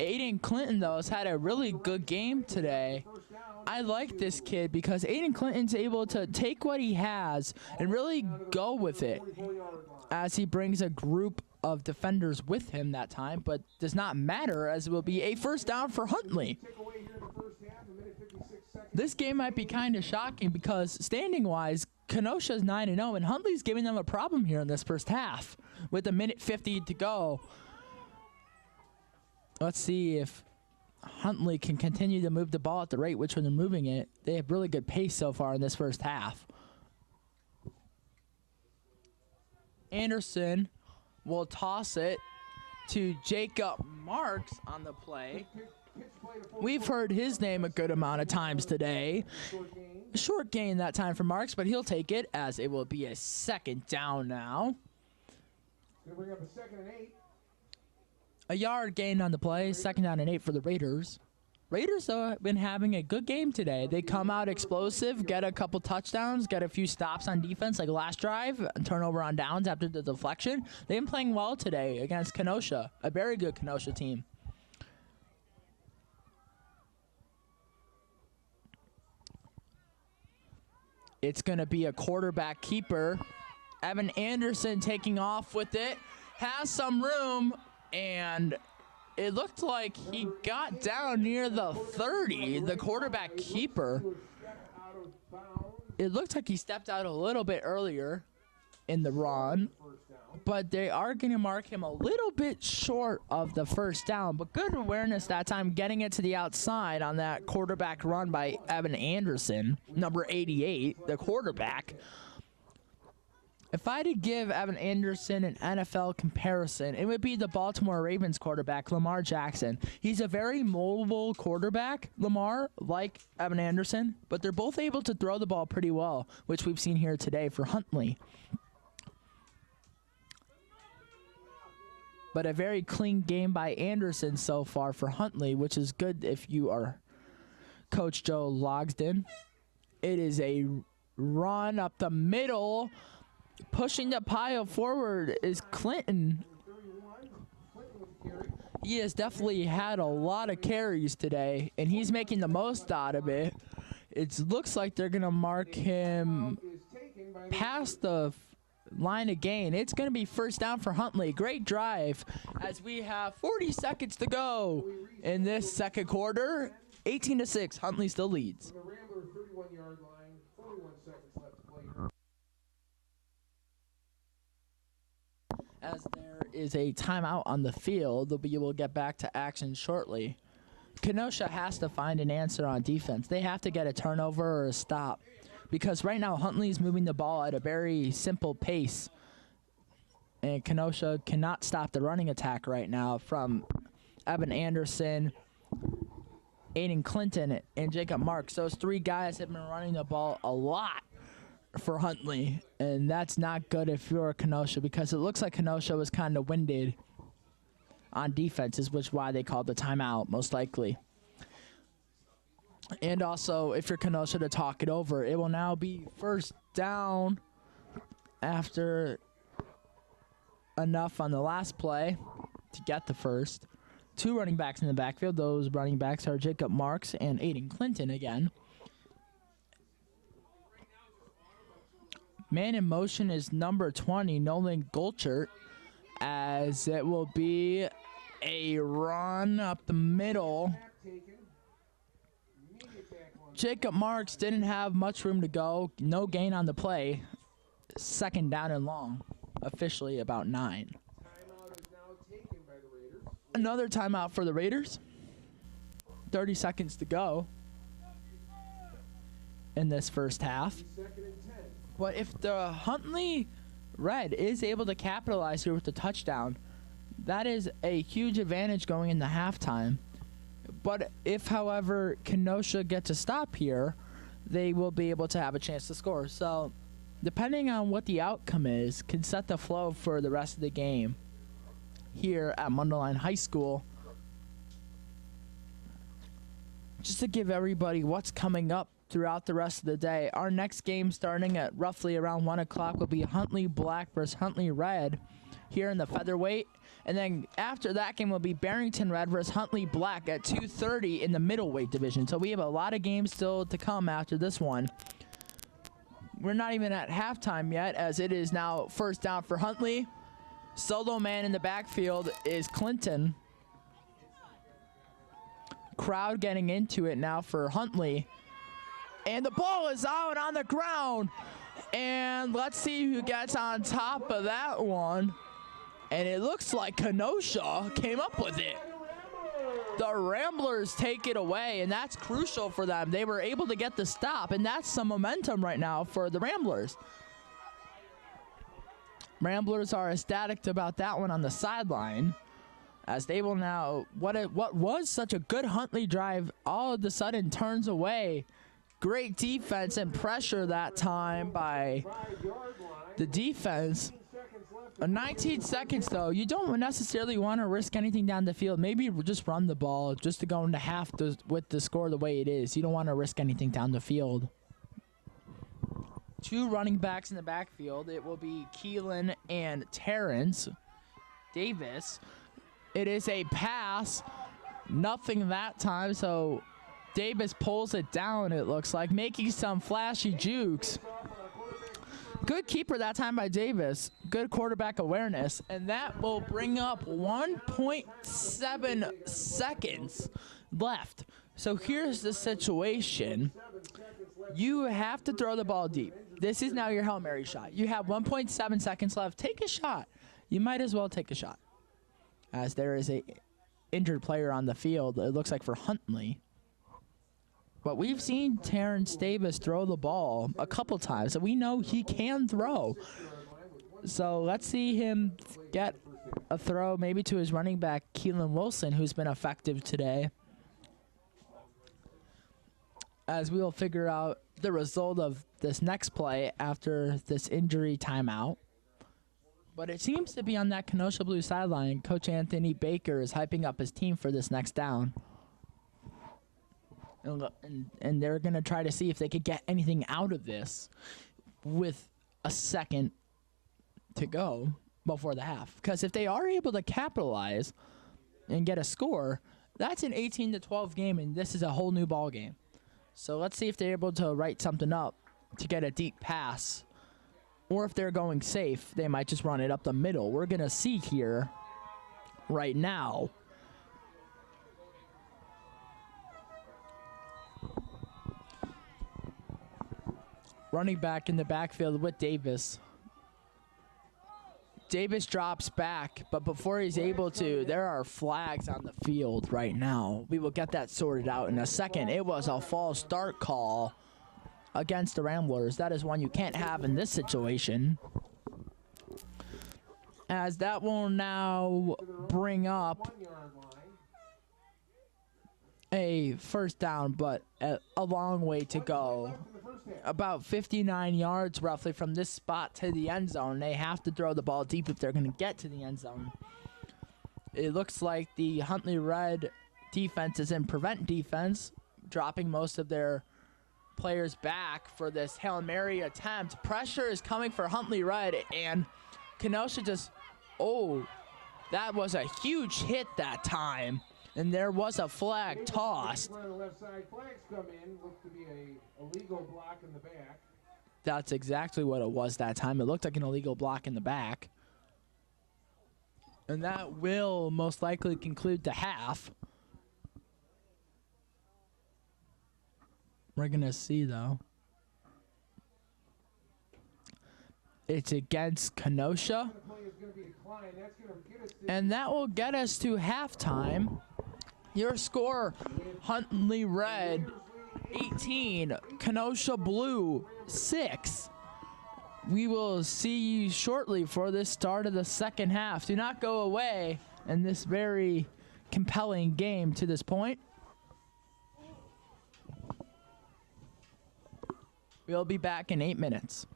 Aiden Clinton, though, has had a really good game today. I like this kid because Aiden Clinton's able to take what he has and really go with it as he brings a group of defenders with him that time, but does not matter as it will be a first down for Huntley. This game might be kind of shocking because standing-wise, Kenosha's 9-0, and Huntley's giving them a problem here in this first half with a minute 50 to go. Let's see if Huntley can continue to move the ball at the rate which they're moving it. They have really good pace so far in this first half. Anderson will toss it to Jacob Marks on the play. We've heard his name a good amount of times today. A short gain that time for Marks, but he'll take it as it will be a second down now. Gonna bring up a 2nd and 8. A yard gain on the play, 2nd down and 8 for the Raiders. Raiders, though, have been having a good game today. They come out explosive, get a couple touchdowns, get a few stops on defense like last drive, turnover on downs after the deflection. They've been playing well today against Kenosha, a very good Kenosha team. It's going to be a quarterback keeper. Evan Anderson taking off with it, has some room, and it looked like he got down near the 30, the quarterback keeper. It looked like he stepped out a little bit earlier in the run, but they are going to mark him a little bit short of the first down. But good awareness that time, getting it to the outside on that quarterback run by Evan Anderson, number 88, the quarterback. If I had to give Evan Anderson an NFL comparison, it would be the Baltimore Ravens quarterback, Lamar Jackson. He's a very mobile quarterback, Lamar, like Evan Anderson, but they're both able to throw the ball pretty well, which we've seen here today for Huntley. But a very clean game by Anderson so far for Huntley, which is good if you are Coach Joe Logsdon. It is a run up the middle. Pushing the pile forward is Clinton. He has definitely had a lot of carries today, and he's making the most out of it. It looks like they're going to mark him past the line of gain. It's going to be first down for Huntley. Great drive as we have 40 seconds to go in this second quarter. 18-6, Huntley still leads. As there is a timeout on the field, we will get back to action shortly. Kenosha has to find an answer on defense. They have to get a turnover or a stop because right now Huntley's moving the ball at a very simple pace, and Kenosha cannot stop the running attack right now from Evan Anderson, Aiden Clinton, and Jacob Marks. Those 3 guys have been running the ball a lot for Huntley, and that's not good if you're Kenosha because it looks like Kenosha was kind of winded on defenses, which is why they called the timeout, most likely. And also, if you're Kenosha to talk it over, it will now be first down after enough on the last play to get the first. 2 running backs in the backfield. Those running backs are Jacob Marks and Aiden Clinton again. Man in motion is number 20, Nolan Golchert, as it will be a run up the middle. Jacob Marks didn't have much room to go. No gain on the play. second down and long. Officially about 9. Timeout is now taken by the Raiders. Another timeout for the Raiders. 30 seconds to go in this first half. 2nd and 10. But if the Huntley Red is able to capitalize here with the touchdown, that is a huge advantage going into halftime. But if, however, Kenosha gets a stop here, they will be able to have a chance to score. So, depending on what the outcome is, can set the flow for the rest of the game here at Mundelein High School. Just to give everybody what's coming up throughout the rest of the day, our next game starting at roughly around 1 o'clock will be Huntley Black versus Huntley Red here in the featherweight. And then after that game will be Barrington Red versus Huntley Black at 2:30 in the middleweight division. So we have a lot of games still to come after this one. We're not even at halftime yet, as it is now first down for Huntley. Solo man in the backfield is Clinton. Crowd getting into it now for Huntley. And the ball is out on the ground. And let's see who gets on top of that one. And it looks like Kenosha came up with it. The Ramblers take it away, and that's crucial for them. They were able to get the stop, and that's some momentum right now for the Ramblers. Ramblers are ecstatic about that one on the sideline, as they will now, what was such a good Huntley drive all of a sudden turns away. Great defense and pressure that time by the defense. 19 seconds, though. You don't necessarily want to risk anything down the field. Maybe just run the ball just to go into half with the score the way it is. You don't want to risk anything down the field. 2 running backs in the backfield. It will be Keelan and Terrence Davis. It is a pass. Nothing that time, so Davis pulls it down, it looks like, making some flashy jukes. Good keeper that time by Davis. Good quarterback awareness. And that will bring up 1.7 seconds left. So here's the situation. You have to throw the ball deep. This is now your Hail Mary shot. You have 1.7 seconds left. Take a shot. You might as well take a shot, as there is a injured player on the field, it looks like, for Huntley. But we've seen Terrence Davis throw the ball a couple times, and we know he can throw. So let's see him get a throw maybe to his running back, Keelan Wilson, who's been effective today, as we will figure out the result of this next play after this injury timeout. But it seems to be on that Kenosha Blue sideline. Coach Anthony Baker is hyping up his team for this next down. And they're going to try to see if they could get anything out of this with a second to go before the half. Because if they are able to capitalize and get a score, that's an 18-12 game, and this is a whole new ball game. So let's see if they're able to write something up to get a deep pass. Or if they're going safe, they might just run it up the middle. We're going to see here right now. Running back in the backfield with Davis. Davis drops back, but before he's able to, there are flags on the field right now. We will get that sorted out in a second. It was a false start call against the Ramblers. That is one you can't have in this situation, as that will now bring up a first down, but a long way to go. About 59 yards roughly from this spot to the end zone. They have to throw the ball deep if they're going to get to the end zone. It looks like the Huntley Red defense is in prevent defense, dropping most of their players back for this Hail Mary attempt. Pressure is coming for Huntley Red, and Kenosha just, that was a huge hit that time. And there was a flag tossed. Left side flags come in, looked to be a illegal block in the back. That's exactly what it was that time. It looked like an illegal block in the back. And that will most likely conclude the half. We're going to see, though. It's against Kenosha. Play is going to be declined. That's going to get us to And that will get us to halftime. Your score, Huntley Red 18, Kenosha Blue 6. We will see you shortly for this start of the second half. Do not go away in this very compelling game to this point. We'll be back in 8 minutes.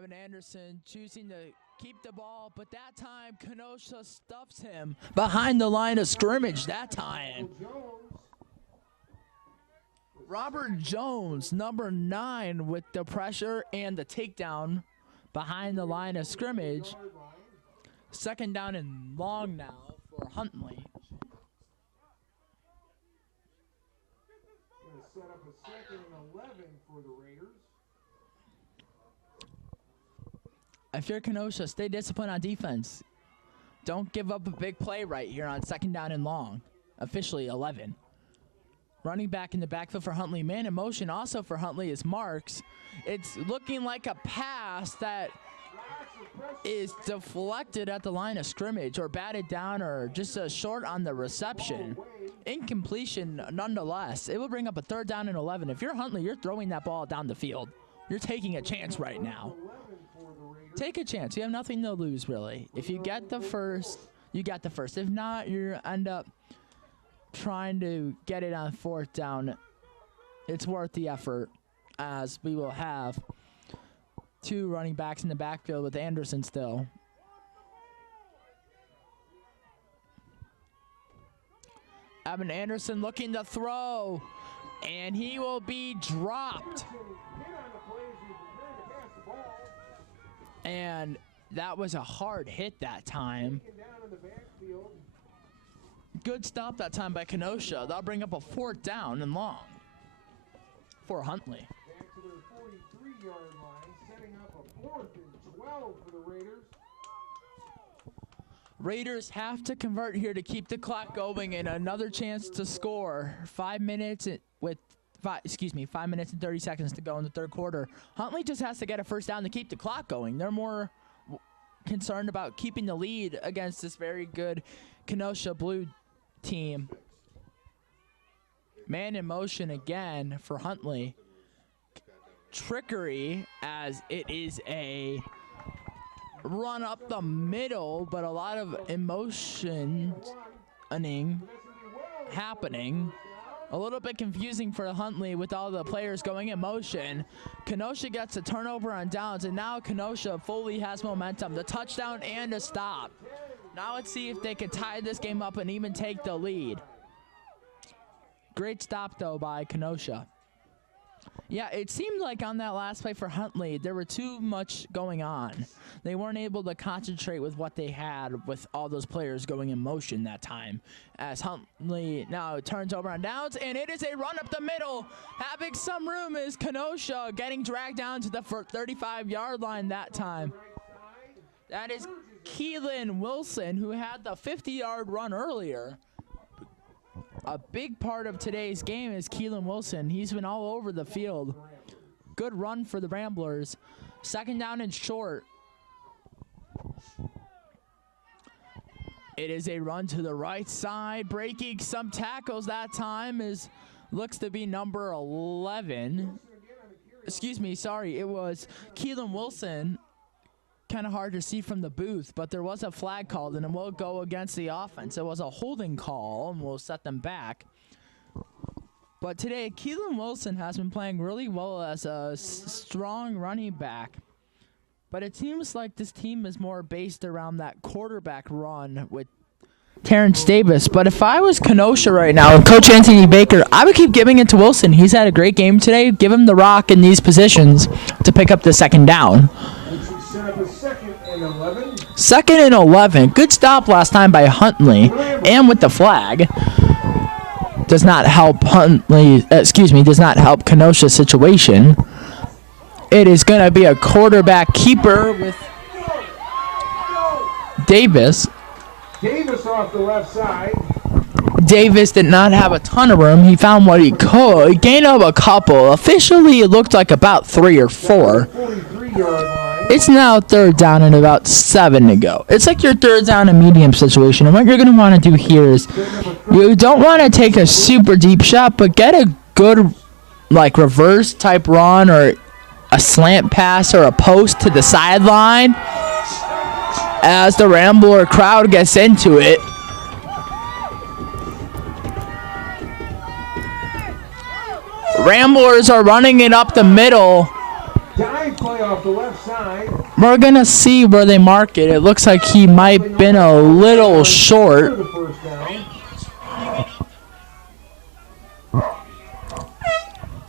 Evan Anderson choosing to keep the ball, but that time Kenosha stuffs him behind the line of scrimmage that time. Robert Jones, number 9, with the pressure and the takedown behind the line of scrimmage. Second down and long now for Huntley. Set up a 2nd and 11 for the Raiders. If you're Kenosha, stay disciplined on defense. Don't give up a big play right here on second down and long. Officially 11. Running back in the backfield for Huntley. Man in motion also for Huntley is Marks. It's looking like a pass that is deflected at the line of scrimmage or batted down or just a short on the reception. Incompletion nonetheless. It will bring up a 3rd down and 11. If you're Huntley, you're throwing that ball down the field. You're taking a chance right now. Take a chance. You have nothing to lose, really. If you get the first, you got the first. If not, you end up trying to get it on 4th down. It's worth the effort, as we will have 2 running backs in the backfield with Anderson still. Evan Anderson looking to throw, and he will be dropped. And that was a hard hit that time. Good stop that time by Kenosha. That'll bring up a 4th down and long for Huntley. Back to their 43-yard line, setting up a 4th and 12 for the Raiders. Raiders have to convert here to keep the clock going and another chance to score. 5 minutes with 5 minutes and 30 seconds to go in the 3rd quarter. Huntley just has to get a first down to keep the clock going. They're more concerned about keeping the lead against this very good Kenosha Blue team. Man in motion again for Huntley. Trickery, as it is a run up the middle, but a lot of emotion happening. A little bit confusing for Huntley with all the players going in motion. Kenosha gets a turnover on downs, and now Kenosha fully has momentum. The touchdown and a stop. Now let's see if they can tie this game up and even take the lead. Great stop, though, by Kenosha. Yeah, it seemed like on that last play for Huntley, there were too much going on. They weren't able to concentrate with what they had with all those players going in motion that time. As Huntley now turns over on downs, and it is a run up the middle. Having some room is Kenosha getting dragged down to the 35-yard line that time. That is Keelan Wilson, who had the 50-yard run earlier. A big part of today's game is Keelan Wilson. He's been all over the field. Good run for the Ramblers. Second down and short. It is a run to the right side. Breaking some tackles that time looks to be number 11. Excuse me, sorry. It was Keelan Wilson. Kind of hard to see from the booth, but there was a flag called, and it will go against the offense. It was a holding call, and we'll set them back. But today, Keelan Wilson has been playing really well as a strong running back. But it seems like this team is more based around that quarterback run with Terrence Davis. But if I was Kenosha right now and Coach Anthony Baker, I would keep giving it to Wilson. He's had a great game today. Give him the rock in these positions to pick up the second down. Second and 11. Good stop last time by Huntley, and with the flag. Does not help does not help Kenosha's situation. It is going to be a quarterback keeper with Davis. Davis off the left side. Davis did not have a ton of room. He found what he could. He gained up a couple. Officially, it looked like about 3 or 4. 43-yard line. It's now 3rd down and about 7 to go. It's like your 3rd down and medium situation. And what you're going to want to do here is you don't want to take a super deep shot, but get a good reverse type run or a slant pass or a post to the sideline as the Rambler crowd gets into it. Ramblers are running it up the middle. play off the left side. We're going to see where they mark it. It looks like he might been a little short. The first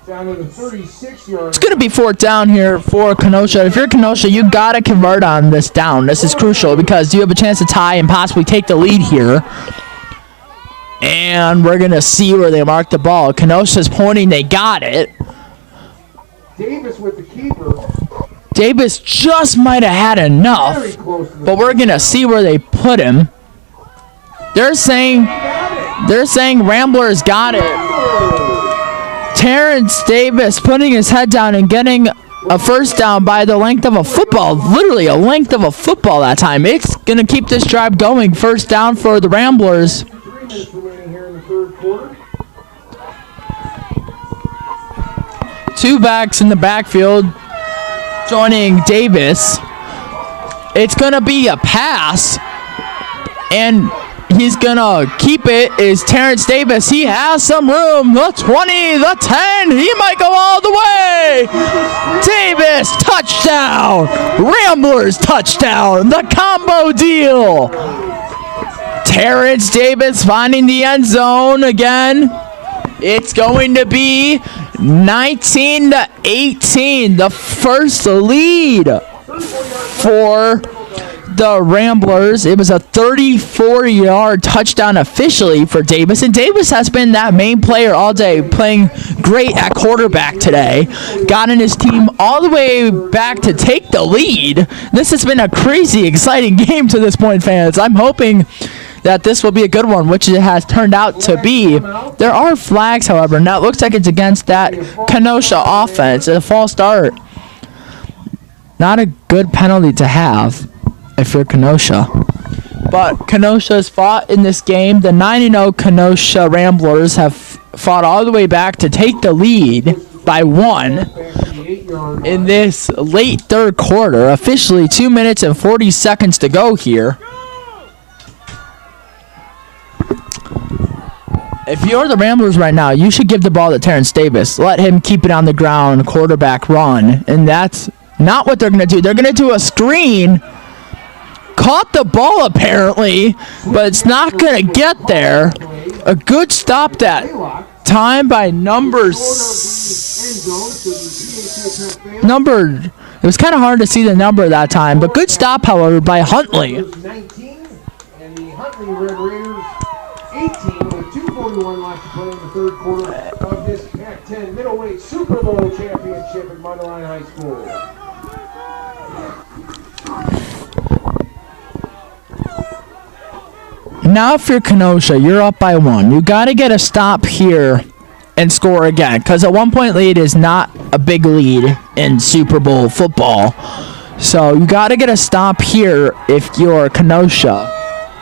down to the 36-yard. It's going to be 4th down here for Kenosha. If you're Kenosha, you got to convert on this down. This is crucial because you have a chance to tie and possibly take the lead here. And we're going to see where they mark the ball. Kenosha's pointing. They got it. Davis with the keeper. Davis just might have had enough. But we're going to see where they put him. They're saying Ramblers got it. Terrence Davis putting his head down and getting a first down by the length of a football. Literally a length of a football that time. It's going to keep this drive going. First down for the Ramblers. 3 minutes remaining here in the third quarter. 2 backs in the backfield joining Davis. It's going to be a pass. And he's going to keep it is Terrence Davis. He has some room. The 20, the 10. He might go all the way. Davis, touchdown. Ramblers, touchdown. The combo deal. Terrence Davis finding the end zone again. It's going to be 19-18. The first lead for the Ramblers. It was a 34-yard touchdown officially for Davis, and Davis has been that main player all day, playing great at quarterback today. Gotten his team all the way back to take the lead. This has been a crazy, exciting game to this point, fans. I'm hoping that this will be a good one, which it has turned out to be. There are flags, however. Now it looks like it's against that Kenosha offense. A false start. Not a good penalty to have if you're Kenosha. But Kenosha's fought in this game. The 9-0 Kenosha Ramblers have fought all the way back to take the lead by 1 in this late third quarter. Officially 2 minutes and 40 seconds to go here. If you're the Ramblers right now, you should give the ball to Terrence Davis. Let him keep it on the ground, quarterback run. And that's not what they're going to do. They're going to do a screen. Caught the ball apparently, but it's not going to get there. A good stop that time by it was kind of hard to see the number that time, but good stop, however, by Huntley. 19, and the Huntley Red Raiders 18 with 2:41 left to play in the third quarter of this Pac10 Middleweight Super Bowl championship at Mundelein High School. Now if you're Kenosha, you're up by 1. You got to get a stop here and score again, because a 1-point lead is not a big lead in Super Bowl football. So you got to get a stop here if you're Kenosha.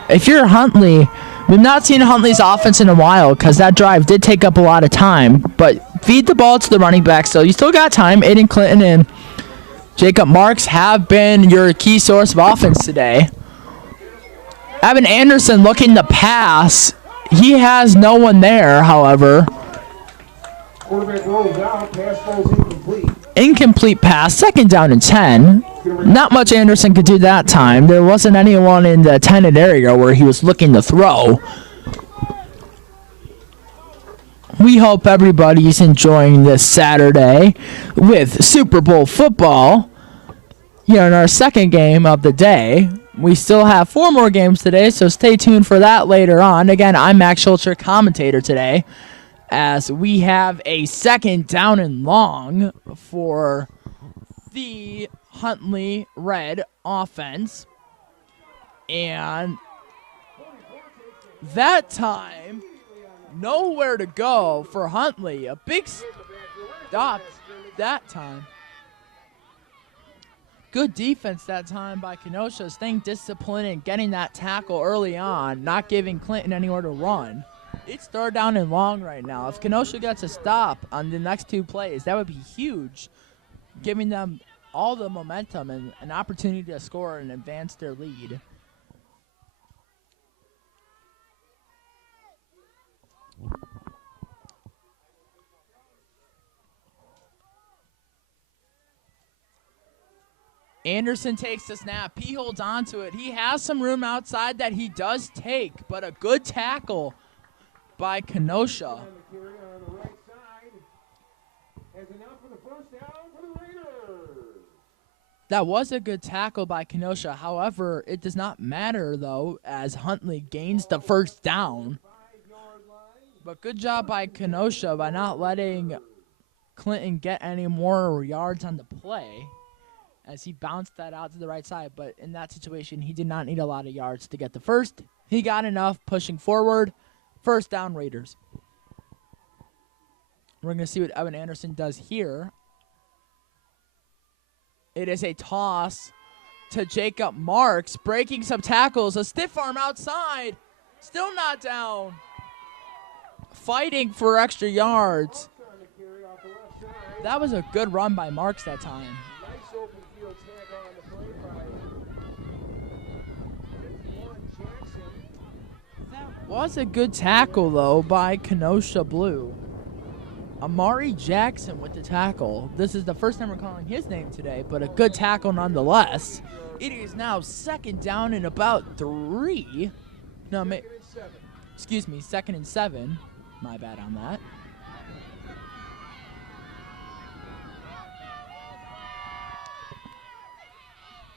If you're Huntley, we've not seen Huntley's offense in a while because that drive did take up a lot of time. But feed the ball to the running back, so you still got time. Aiden Clinton and Jacob Marks have been your key source of offense today. Evan Anderson looking to pass. He has no one there, however. Quarterback rolls out, pass falls incomplete. Incomplete pass, 2nd down and 10. Not much Anderson could do that time. There wasn't anyone in the intended area where he was looking to throw. We hope everybody's enjoying this Saturday with Super Bowl football. Here in our second game of the day. We still have 4 more games today, so stay tuned for that later on. Again, I'm Max Schultzer, commentator today, as we have a 2nd down and long for the Huntley Red offense. And that time, nowhere to go for Huntley. A big stop that time. Good defense that time by Kenosha, staying disciplined and getting that tackle early on, not giving Clinton anywhere to run. It's 3rd down and long right now. If Kenosha gets a stop on the next 2 plays, that would be huge, giving them all the momentum and an opportunity to score and advance their lead. Anderson takes the snap. He holds on to it. He has some room outside that he does take, but a good tackle by Kenosha. That was a good tackle by Kenosha. However, it does not matter, though, as Huntley gains the first down. But good job by Kenosha by not letting Clinton get any more yards on the play, as he bounced that out to the right side. But in that situation, he did not need a lot of yards to get the first. He got enough pushing forward. First down, Raiders. We're going to see what Evan Anderson does here. It is a toss to Jacob Marks, breaking some tackles. A stiff arm outside. Still not down. Fighting for extra yards. That was a good run by Marks that time. That was a good tackle, though, by Kenosha Blue. Amari Jackson with the tackle. This is the first time we're calling his name today, but a good tackle nonetheless. It is now second down and about 3. No, excuse me, 2nd and 7. My bad on that.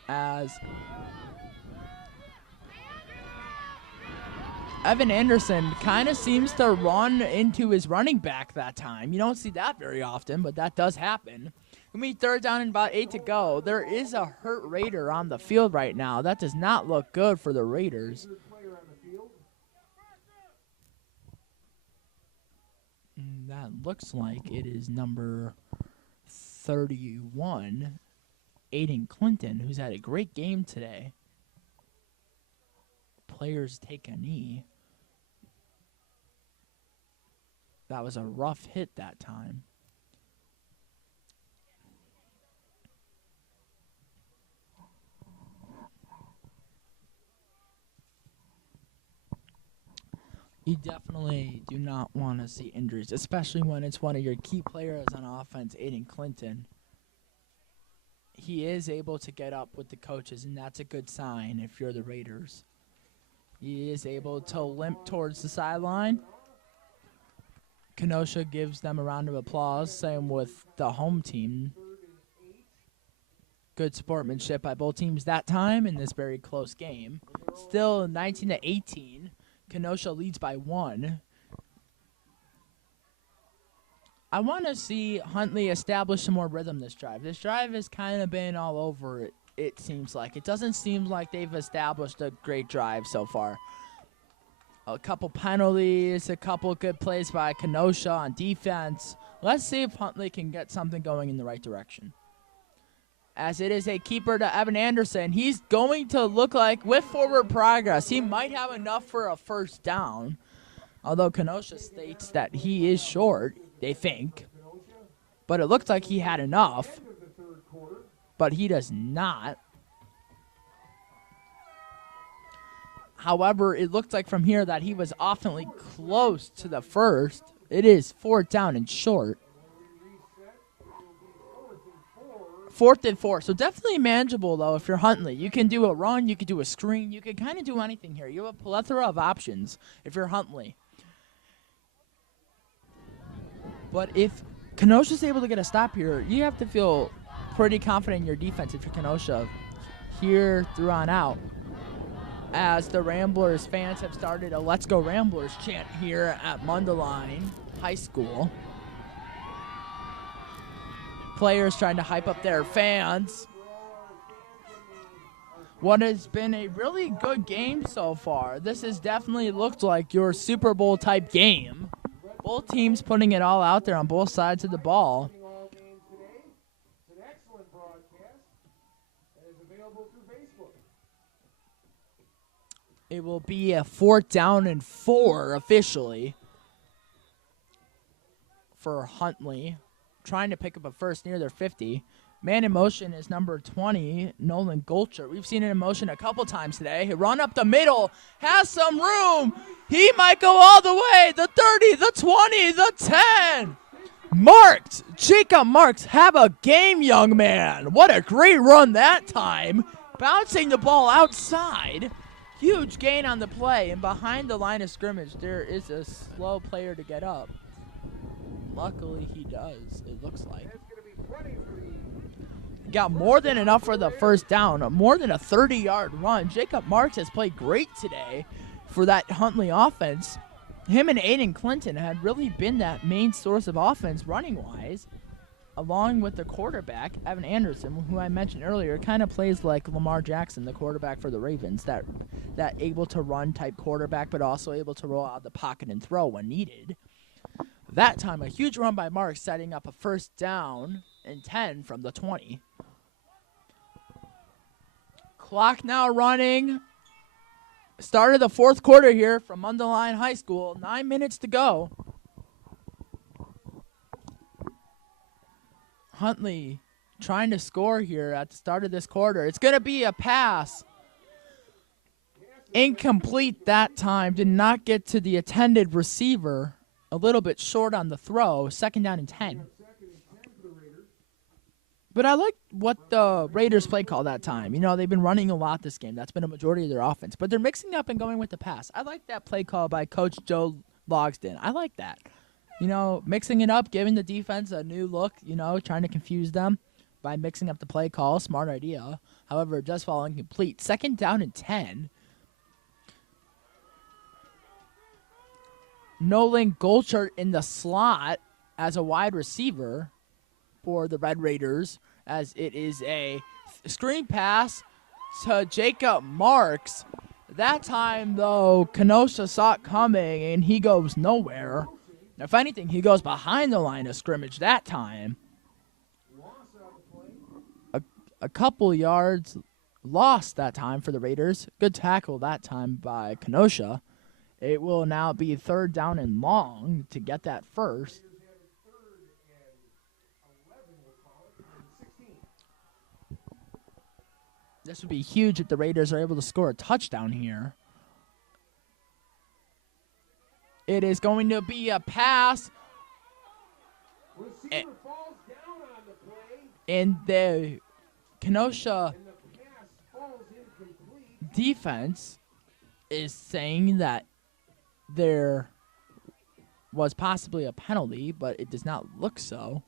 As Evan Anderson kind of seems to run into his running back that time. You don't see that very often, but that does happen. We need 3rd down and about 8 to go. There is a hurt Raider on the field right now. That does not look good for the Raiders. That looks like it is number 31, Aiden Clinton, who's had a great game today. Players take a knee. That was a rough hit that time. You definitely do not want to see injuries, especially when it's one of your key players on offense, Aiden Clinton. He is able to get up with the coaches, and that's a good sign if you're the Raiders. He is able to limp towards the sideline. Kenosha gives them a round of applause. Same with the home team. Good sportsmanship by both teams that time in this very close game. Still 19-18. Kenosha leads by 1. I want to see Huntley establish some more rhythm this drive. This drive has kind of been all over it, it seems like. It doesn't seem like they've established a great drive so far. A couple penalties, a couple good plays by Kenosha on defense. Let's see if Huntley can get something going in the right direction. As it is a keeper to Evan Anderson. He's going to look like, with forward progress, he might have enough for a first down. Although Kenosha states that he is short, they think. But it looks like he had enough. But he does not. However, it looked like from here that he was awfully close to the first. It is 4th down and short. 4th and 4. So definitely manageable, though, if you're Huntley. You can do a run. You can do a screen. You can kind of do anything here. You have a plethora of options if you're Huntley. But if Kenosha's able to get a stop here, you have to feel pretty confident in your defense if you're Kenosha here through on out. As the Ramblers fans have started a Let's Go Ramblers chant here at Mundelein High School. Players trying to hype up their fans. What has been a really good game so far. This has definitely looked like your Super Bowl type game. Both teams putting it all out there on both sides of the ball. It will be a 4th down and 4 officially for Huntley. Trying to pick up a first near their 50. Man in motion is number 20, Nolan Golcher. We've seen it in motion a couple times today. He run up the middle, has some room. He might go all the way. The 30, the 20, the 10. Marks! Jacob Marks, have a game, young man. What a great run that time. Bouncing the ball outside. Huge gain on the play. And behind the line of scrimmage, there is a slow player to get up. Luckily, he does, it looks like. Got more than enough for the first down. More than a 30-yard run. Jacob Marks has played great today for that Huntley offense. Him and Aiden Clinton had really been that main source of offense running-wise, along with the quarterback, Evan Anderson, who I mentioned earlier, kind of plays like Lamar Jackson, the quarterback for the Ravens, that able to run type quarterback, but also able to roll out of the pocket and throw when needed. That time, a huge run by Marks, setting up a first down and 10 from the 20. Clock now running. Start of the fourth quarter here from Mundelein High School. 9 minutes to go. Huntley trying to score here at the start of this quarter. It's going to be a pass. Incomplete that time. Did not get to the intended receiver. A little bit short on the throw. Second down and 10. But I like what the Raiders play call that time. You know, they've been running a lot this game. That's been a majority of their offense. But they're mixing up and going with the pass. I like that play call by Coach Joe Logsdon. I like that. You know, mixing it up, giving the defense a new look, you know, trying to confuse them by mixing up the play call. Smart idea. However, it does fall incomplete. Second down and 10. Nolan Goldschert in the slot as a wide receiver for the Red Raiders, as it is a screen pass to Jacob Marks. That time, though, Kenosha saw it coming, and he goes nowhere. If anything, he goes behind the line of scrimmage that time. A couple yards lost that time for the Raiders. Good tackle that time by Kenosha. It will now be third down and long to get that first. This would be huge if the Raiders are able to score a touchdown here. It is going to be a pass. And the Kenosha defense is saying that there was possibly a penalty, but it does not look so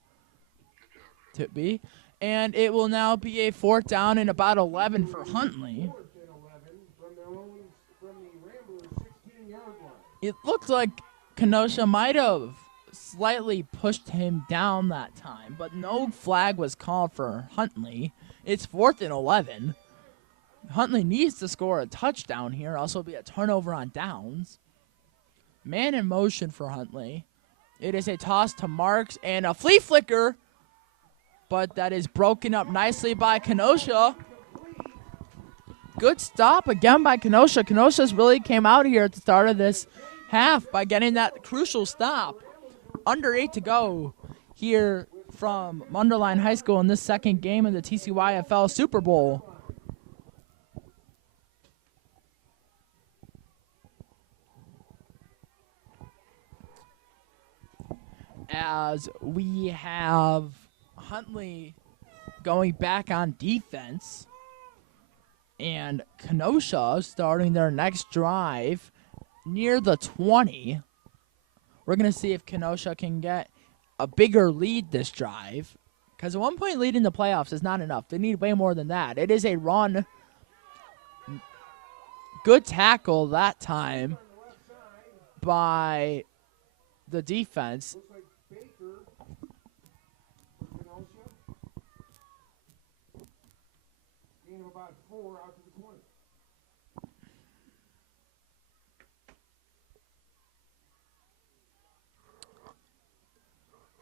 to be. And it will now be a fourth down and about 11 for Huntley. It looked like Kenosha might have slightly pushed him down that time, but no flag was called for Huntley. It's 4th and 11. Huntley needs to score a touchdown here. Also be a turnover on downs. Man in motion for Huntley. It is a toss to Marks and a flea flicker, but that is broken up nicely by Kenosha. Good stop again by Kenosha. Kenosha's really came out here at the start of this half by getting that crucial stop. Under 8 to go here from Mundelein High School in this second game of the TCYFL Super Bowl. As we have Huntley going back on defense and Kenosha starting their next drive near the 20. We're going to see if Kenosha can get a bigger lead this drive, because a 1-point lead in the playoffs is not enough. They need way more than that. It is a run. Good tackle that time by the defense.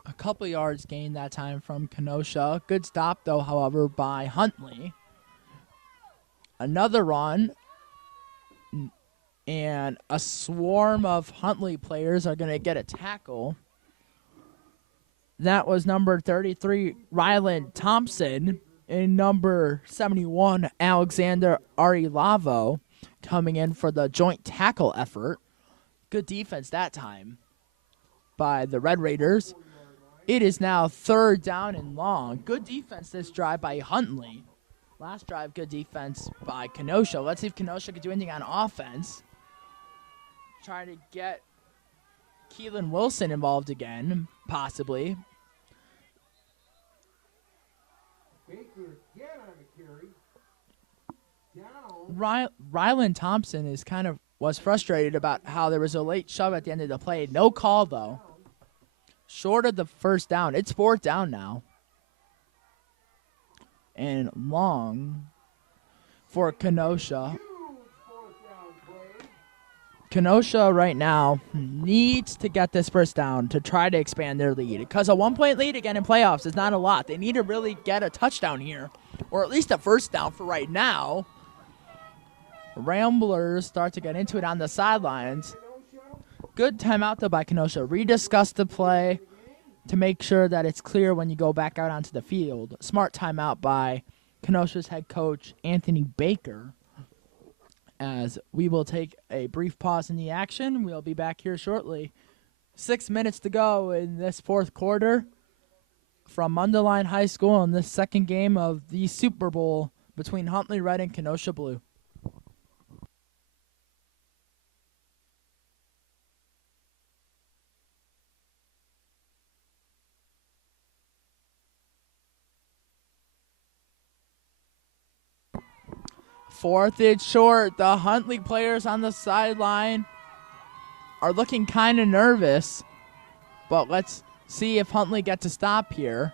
A couple yards gained that time from Kenosha. Good stop, though, however, by Huntley. Another run. And a swarm of Huntley players are going to get a tackle. That was number 33, Ryland Thompson, and number 71, Alexander Arilavo, coming in for the joint tackle effort. Good defense that time by the Red Raiders. It is now 3rd down and long. Good defense this drive by Huntley. Last drive, good defense by Kenosha. Let's see if Kenosha can do anything on offense. Trying to get Keelan Wilson involved again, possibly. Baker again on the carry. Down. Rylan Thompson was frustrated about how there was a late shove at the end of the play. No call, though. Short of the first down. It's 4th down now. And long for Kenosha. Kenosha right now needs to get this first down to try to expand their lead. Because a 1-point lead again in playoffs is not a lot. They need to really get a touchdown here. Or at least a first down for right now. Ramblers start to get into it on the sidelines. Good timeout, though, by Kenosha. Rediscuss the play to make sure that it's clear when you go back out onto the field. Smart timeout by Kenosha's head coach, Anthony Baker. As we will take a brief pause in the action. We'll be back here shortly. 6 minutes to go in this 4th quarter from Mundelein High School in this second game of the Super Bowl between Huntley Red and Kenosha Blue. Fourth and short. The Huntley players on the sideline are looking kind of nervous. But let's see if Huntley gets a stop here.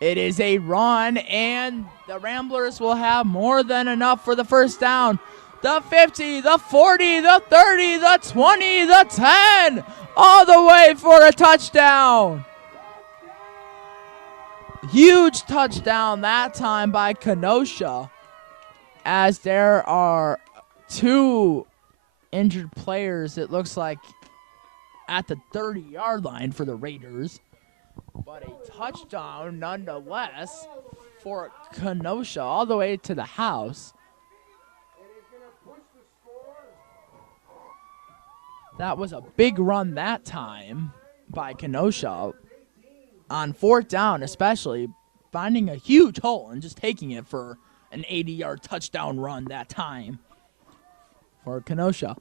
It is a run, and the Ramblers will have more than enough for the first down. The 50, the 40, the 30, the 20, the 10. All the way for a touchdown. Huge touchdown that time by Kenosha, as there are 2 injured players, it looks like, at the 30-yard line for the Raiders. But a touchdown nonetheless for Kenosha all the way to the house. That was a big run that time by Kenosha. On 4th down especially, finding a huge hole and just taking it for an 80-yard touchdown run that time for Kenosha.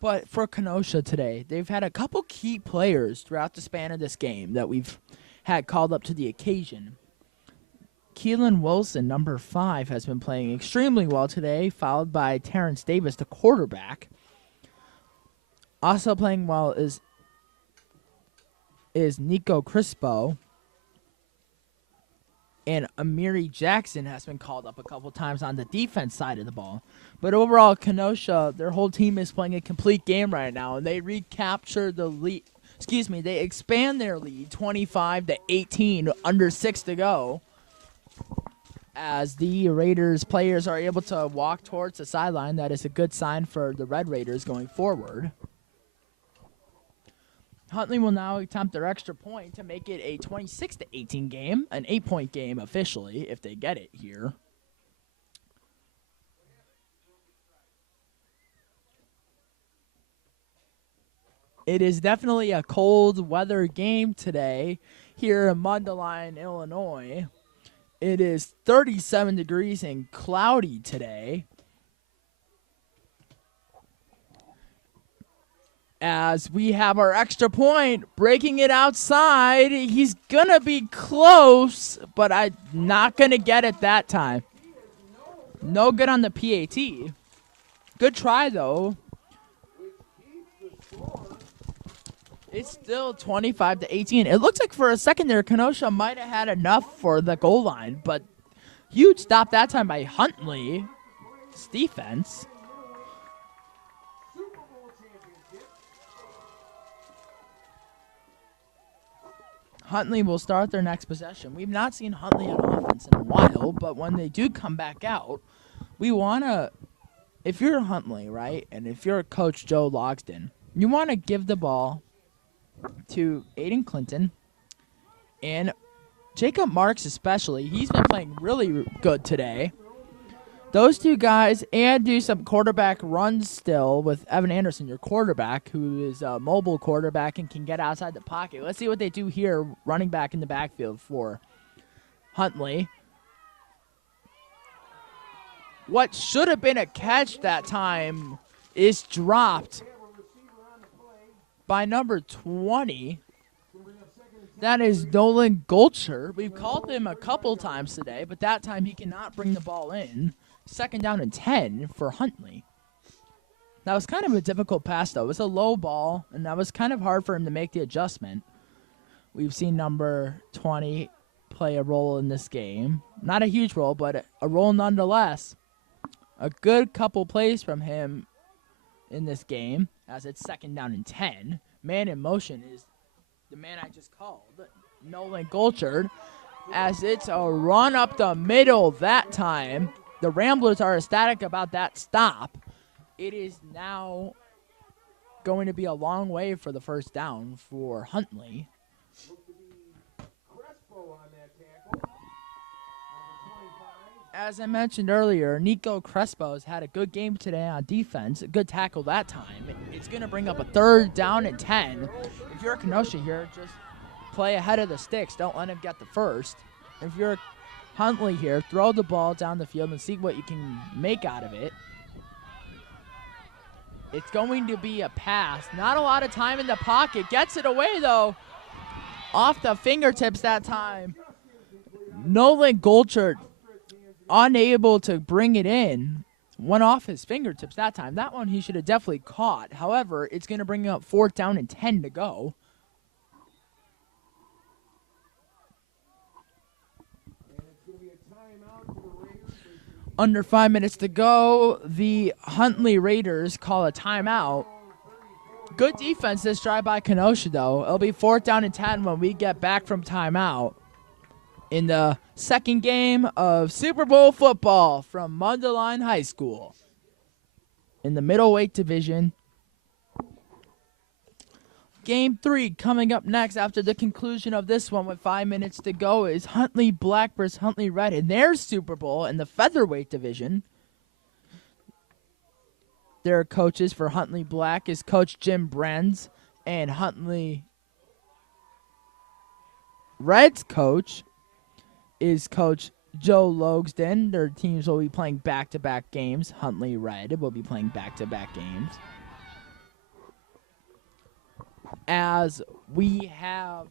But for Kenosha today, they've had a couple key players throughout the span of this game that we've had called up to the occasion. Keelan Wilson, number 5, has been playing extremely well today, followed by Terrence Davis, the quarterback. Also playing well is Nico Crispo. And Amiri Jackson has been called up a couple times on the defense side of the ball. But overall, Kenosha, their whole team is playing a complete game right now, and they recapture the lead. They expand their lead 25-18, under 6 to go, as the Raiders players are able to walk towards the sideline. That is a good sign for the Red Raiders going forward. Huntley will now attempt their extra point to make it a 26-18 game, an 8-point game officially, if they get it here. It is definitely a cold weather game today here in Mundelein, Illinois. It is 37 degrees and cloudy today. As we have our extra point, breaking it outside. He's going to be close, but I'm not going to get it that time. No good on the PAT. Good try, though. It's still 25-18. It looks like for a second there, Kenosha might have had enough for the goal line, but huge stop that time by Huntley. It's defense. Huntley will start their next possession. We've not seen Huntley on offense in a while, but when they do come back out, we want to, if you're Huntley, right, and if you're Coach Joe Logsdon, you want to give the ball to Aiden Clinton and Jacob Marks especially, he's been playing really good today. Those two guys, and do some quarterback runs still with Evan Anderson, your quarterback, who is a mobile quarterback and can get outside the pocket. Let's see what they do here, running back in the backfield for Huntley. What should have been a catch that time is dropped by number 20. That is Nolan Golcher. We've called him a couple times today, but that time he cannot bring the ball in. 2nd down and 10 for Huntley. That was kind of a difficult pass, though. It was a low ball, and that was kind of hard for him to make the adjustment. We've seen number 20 play a role in this game. Not a huge role, but a role nonetheless. A good couple plays from him in this game, as it's 2nd down and 10. Man in motion is the man I just called, Nolan Golcher, as it's a run up the middle that time. The Ramblers are ecstatic about that stop. It is now going to be a long way for the 1st down for Huntley. As I mentioned earlier, Nico Crespo has had a good game today on defense. A good tackle that time. It's going to bring up a 3rd down and 10. If you're a Kenosha here, just play ahead of the sticks. Don't let him get the first. If you're Huntley here, throw the ball down the field and see what you can make out of it. It's going to be a pass. Not a lot of time in the pocket. Gets it away, though. Off the fingertips that time. Nolan Golcher unable to bring it in. Went off his fingertips that time. That one he should have definitely caught. However, it's going to bring up 4th down and 10 to go. Under 5 minutes to go, the Huntley Raiders call a timeout. Good defense this drive by Kenosha, though. It'll be 4th down and 10 when we get back from timeout in the 2nd game of Super Bowl football from Mundelein High School. In the middleweight division. Game 3 coming up next after the conclusion of this one with 5 minutes to go is Huntley Black versus Huntley Red in their Super Bowl in the featherweight division. Their coaches for Huntley Black is Coach Jim Brenz, and Huntley Red's coach is Coach Joe Logsden. Their teams will be playing back-to-back games. Huntley Red will be playing back-to-back games. As we have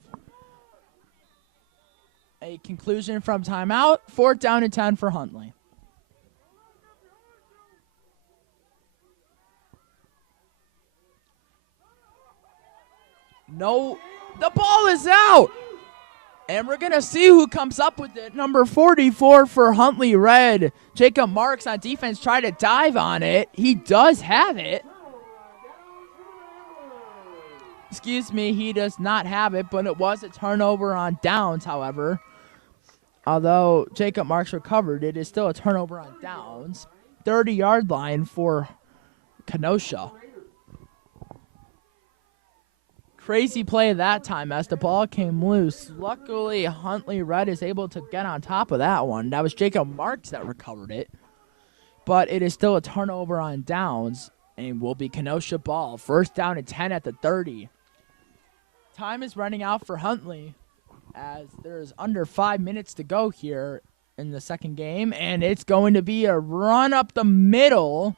a conclusion from timeout, 4th down and 10 for Huntley. No, the ball is out. And we're going to see who comes up with it. Number 44 for Huntley Red. Jacob Marks on defense tried to dive on it. He does have it. Excuse me, he does not have it, but it was a turnover on downs, however. Although Jacob Marks recovered, it is still a turnover on downs. 30-yard line for Kenosha. Crazy play that time as the ball came loose. Luckily, Huntley Red is able to get on top of that one. That was Jacob Marks that recovered it. But it is still a turnover on downs and will be Kenosha ball. 1st down and 10 at the 30. Time is running out for Huntley as there's under 5 minutes to go here in the 2nd game. And it's going to be a run up the middle.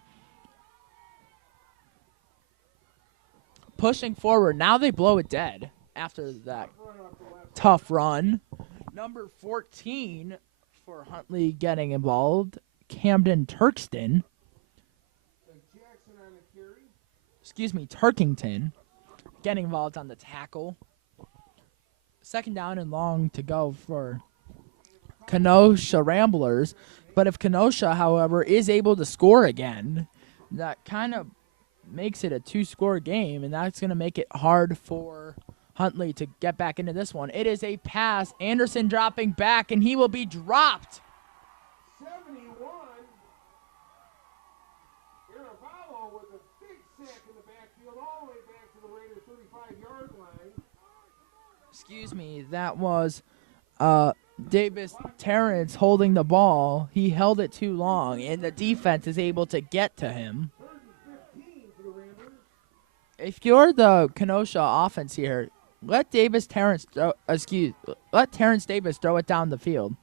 Pushing forward. Now they blow it dead after that tough run. Number 14 for Huntley getting involved, Camden Turkston. Turkington getting involved on the tackle. 2nd down and long to go for Kenosha Ramblers. But if Kenosha, however, is able to score again, that kind of makes it a 2-score game, and that's going to make it hard for Huntley to get back into this one. It is a pass. Anderson dropping back, and he will be dropped. 71. Iravallo with a big sack in the backfield, all the way back to the Raiders' 35-yard line. Excuse me, that was Davis Terrence holding the ball. He held it too long, and the defense is able to get to him. If you're the Kenosha offense here, let Terrence Davis throw it down the field.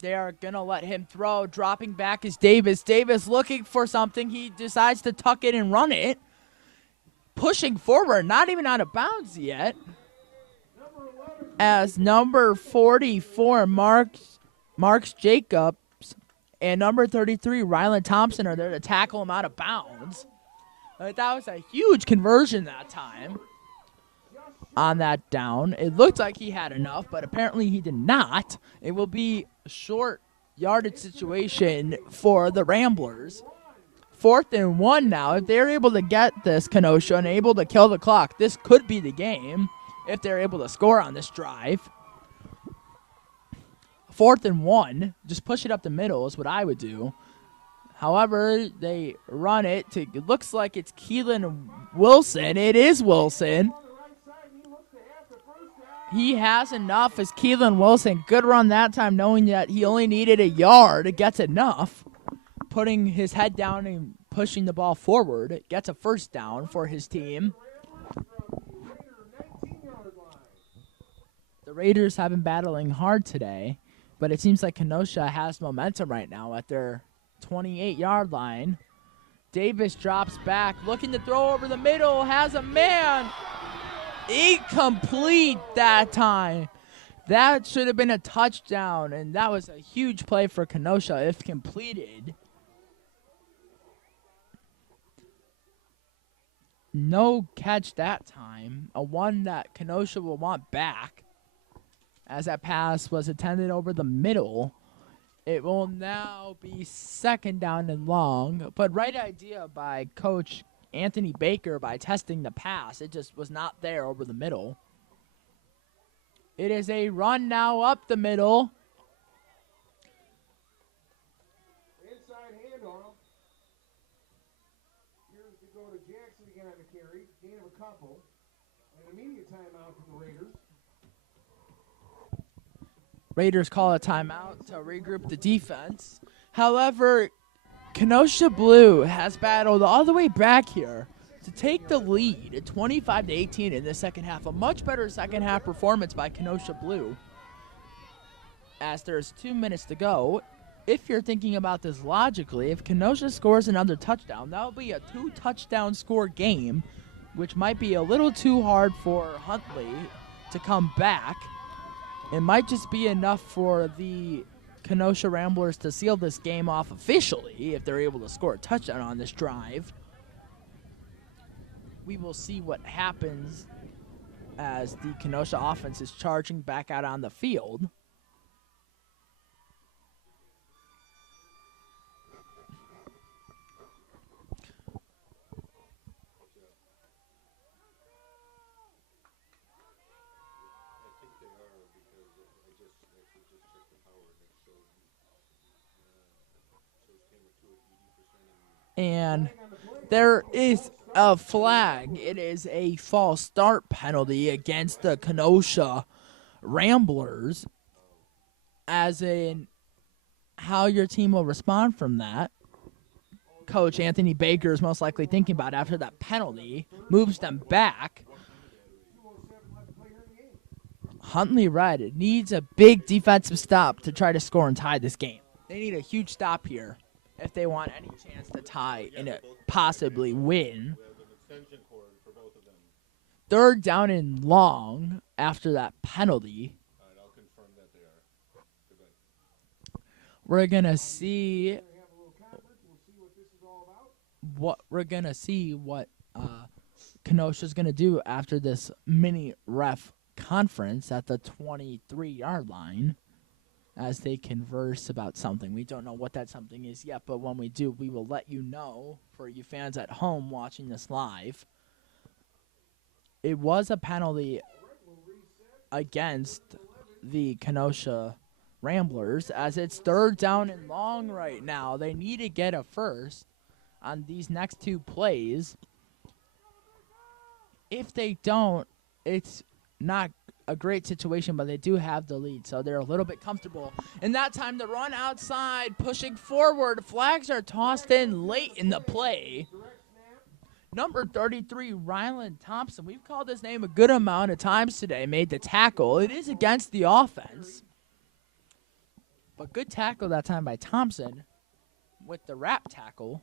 They are going to let him throw. Dropping back is Davis. Davis looking for something. He decides to tuck it and run it. Pushing forward, not even out of bounds yet. As number 44, Marks Jacobs, and number 33, Ryland Thompson, are there to tackle him out of bounds. That was a huge conversion that time on that down. It looked like he had enough, but apparently he did not. It will be a short yardage situation for the Ramblers. 4th and 1 now. If they're able to get this, Kenosha, and able to kill the clock, this could be the game if they're able to score on this drive. 4th and 1. Just push it up the middle is what I would do. However, they run it. It looks like it's Keelan Wilson. It is Wilson. He has enough as Keelan Wilson. Good run that time, knowing that he only needed a yard. It gets enough. Putting his head down and pushing the ball forward. It gets a first down for his team. The Raiders have been battling hard today, but it seems like Kenosha has momentum right now at their 28-yard line. Davis drops back, looking to throw over the middle, has a man. Incomplete that time. That should have been a touchdown, and that was a huge play for Kenosha if completed. No catch that time. A one that Kenosha will want back, as that pass was intended over the middle. It will now be 2nd down and long, but right idea by Coach Anthony Baker by testing the pass. It just was not there over the middle. It is a run now up the middle. Inside handoff. Here's to go to Jackson again on the carry. Gain of a couple. And an immediate timeout from the Raiders. Raiders call a timeout to regroup the defense. However, Kenosha Blue has battled all the way back here to take the lead at 25-18 in the second half. A much better second half performance by Kenosha Blue. As there's 2 minutes to go, if you're thinking about this logically, if Kenosha scores another touchdown, that will be a 2-touchdown score game, which might be a little too hard for Huntley to come back. It might just be enough for the Kenosha Ramblers to seal this game off officially if they're able to score a touchdown on this drive. We will see what happens as the Kenosha offense is charging back out on the field. And there is a flag. It is a false start penalty against the Kenosha Ramblers. As in how your team will respond from that. Coach Anthony Baker is most likely thinking about after that penalty. Moves them back. Huntley Red needs a big defensive stop to try to score and tie this game. They need a huge stop here if they want any chance to tie and possibly win. 3rd down and long after that penalty. I'll confirm that they are. We're going to see what Kenosha's going to do after this mini ref conference at the 23-yard line as they converse about something. We don't know what that something is yet, but when we do, we will let you know for you fans at home watching this live. It was a penalty against the Kenosha Ramblers as it's 3rd down and long right now. They need to get a first on these next 2 plays. If they don't, it's not a great situation, but they do have the lead, so they're a little bit comfortable. And that time, the run outside, pushing forward. Flags are tossed in late in the play. Number 33, Ryland Thompson. We've called his name a good amount of times today. Made the tackle. It is against the offense. But good tackle that time by Thompson with the wrap tackle.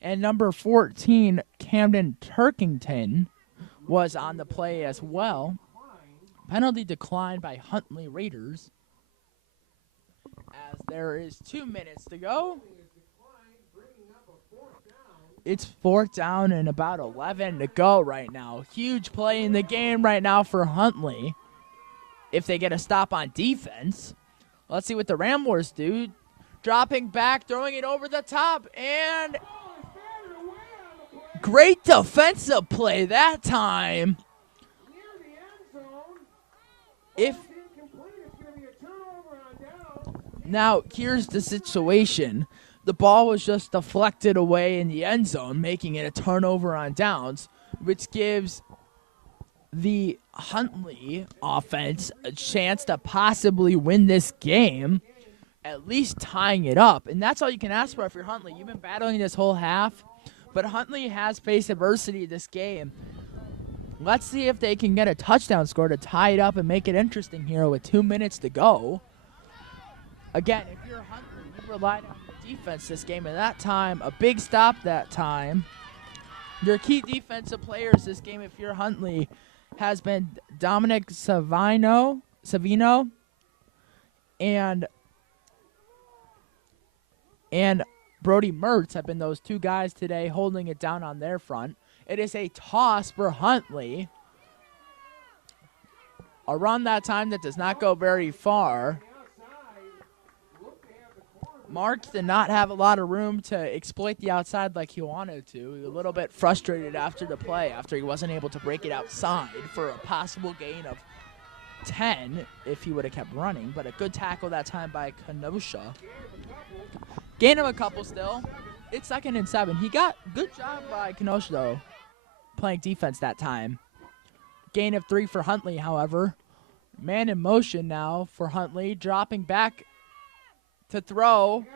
And number 14, Camden Turkington, was on the play as well. Penalty declined by Huntley Raiders. As there is 2 minutes to go. It's 4th down and about 11 to go right now. Huge play in the game right now for Huntley. If they get a stop on defense. Let's see what the Ramblers do. Dropping back, throwing it over the top, and great defensive play that time. Now, here's the situation. The ball was just deflected away in the end zone, making it a turnover on downs, which gives the Huntley offense a chance to possibly win this game, at least tying it up. And that's all you can ask for if you're Huntley. You've been battling this whole half, but Huntley has faced adversity this game. Let's see if they can get a touchdown score to tie it up and make it interesting here with 2 minutes to go. Again, if you're Huntley, you relied on your defense this game, and that time, a big stop that time. Your key defensive players this game, if you're Huntley, has been Dominic Savino and Brody Mertz have been those two guys today holding it down on their front. It is a toss for Huntley. A run that time that does not go very far. Marks did not have a lot of room to exploit the outside like he wanted to. He was a little bit frustrated after the play, after he wasn't able to break it outside for a possible gain of 10 if he would have kept running. But a good tackle that time by Kenosha. Gain of a couple still. It's 2nd and 7. He got good job by Kenosha, though, playing defense that time. Gain of 3 for Huntley, however. Man in motion now for Huntley, dropping back to throw.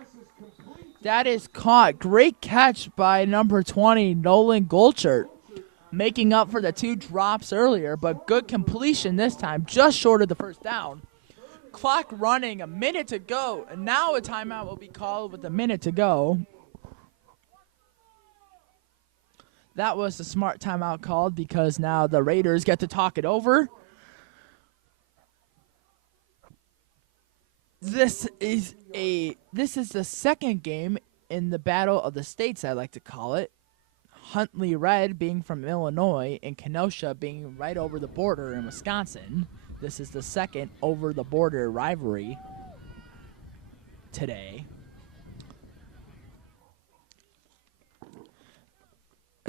That is caught. Great catch by number 20, Nolan Golchert, making up for the 2 drops earlier, but good completion this time, just short of the first down. Clock running, a minute to go, and now a timeout will be called with a minute to go. That was a smart timeout called because now the Raiders get to talk it over. This is the second game in the Battle of the States, I like to call it. Huntley Red being from Illinois and Kenosha being right over the border in Wisconsin. This is the second over-the-border rivalry today.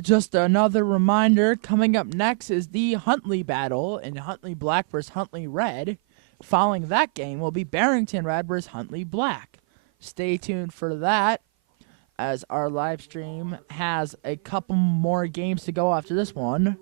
Just another reminder, coming up next is the Huntley battle in Huntley Black versus Huntley Red. Following that game will be Barrington Red versus Huntley Black. Stay tuned for that, as our live stream has a couple more games to go after this one.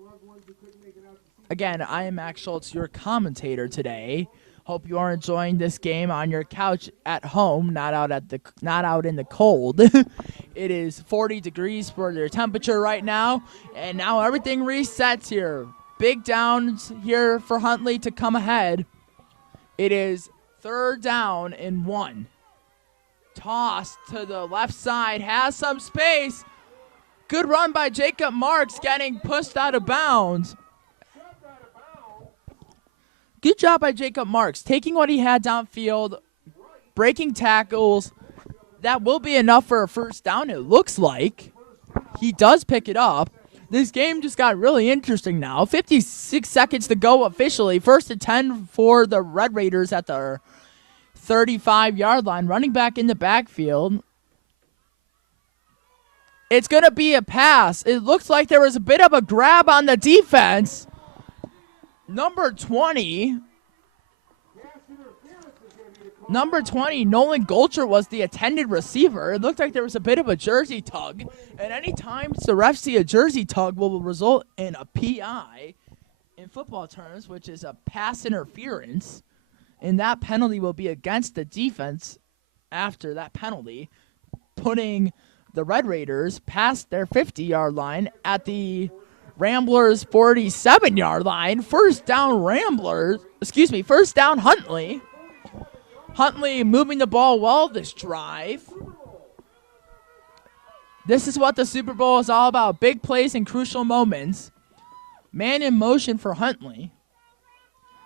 Again, I am Max Schultz, your commentator today. Hope you are enjoying this game on your couch at home, not out in the cold. It is 40 degrees for your temperature right now, and now everything resets here. Big downs here for Huntley to come ahead. It is 3rd down and 1. Toss to the left side, has some space. Good run by Jacob Marks, getting pushed out of bounds. Good job by Jacob Marks, taking what he had downfield, breaking tackles. That will be enough for a first down, it looks like. He does pick it up. This game just got really interesting now. 56 seconds to go officially. 1st and 10 for the Red Raiders at the 35-yard line. Running back in the backfield. It's going to be a pass. It looks like there was a bit of a grab on the defense. Number 20. Number 20, Nolan Golcher was the attended receiver. It looked like there was a bit of a jersey tug. And any time the refs see a jersey tug will result in a PI in football terms, which is a pass interference. And that penalty will be against the defense after that penalty, putting the Red Raiders past their 50-yard line at the Ramblers' 47-yard line. First down Huntley. Huntley moving the ball well this drive. This is what the Super Bowl is all about. Big plays and crucial moments. Man in motion for Huntley.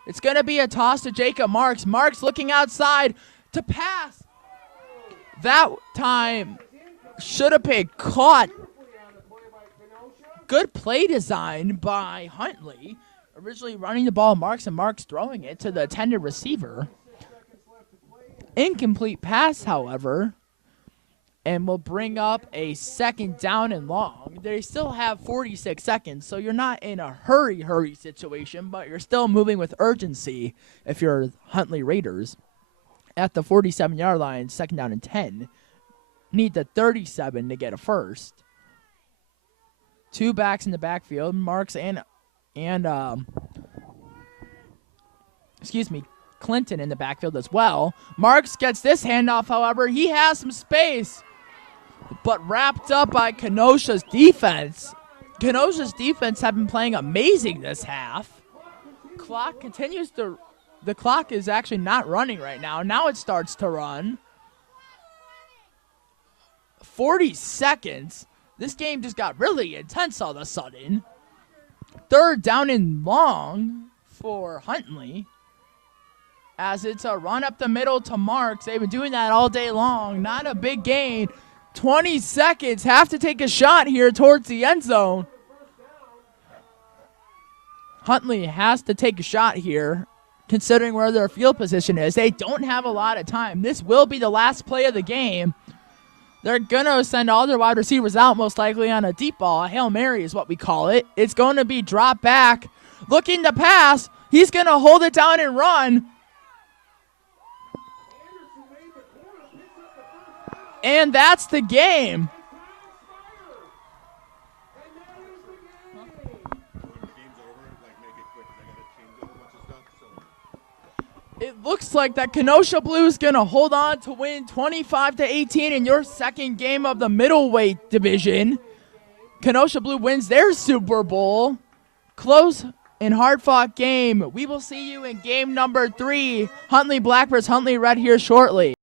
It's going to be a toss to Jacob Marks. Marks looking outside to pass. That time should have been caught. Good play design by Huntley. Originally running the ball, Marks throwing it to the intended receiver. Incomplete pass, however, and will bring up a second down and long. They still have 46 seconds, so you're not in a hurry situation, but you're still moving with urgency if you're Huntley Raiders. At the 47-yard line, second down and 10. Need the 37 to get a first. Two backs in the backfield, Marks and Clinton in the backfield as well. Marks gets this handoff, however. He has some space, but wrapped up by Kenosha's defense. Kenosha's defense have been playing amazing this half. The clock is actually not running right now. Now it starts to run. 40 seconds. This game just got really intense all of a sudden. Third down and long for Huntley, as it's a run up the middle to Marks. They've been doing that all day long. Not a big gain. 20 seconds. Have to take a shot here towards the end zone. Huntley has to take a shot here, considering where their field position is. They don't have a lot of time. This will be the last play of the game. They're going to send all their wide receivers out, most likely on a deep ball. A Hail Mary is what we call it. It's going to be dropped back. Looking to pass. He's going to hold it down and run. And that's the game. It looks like that Kenosha Blue is going to hold on to win 25-18 in your second game of the middleweight division. Kenosha Blue wins their Super Bowl. Close and hard-fought game. We will see you in game number 3. Huntley Black versus Huntley Red here shortly.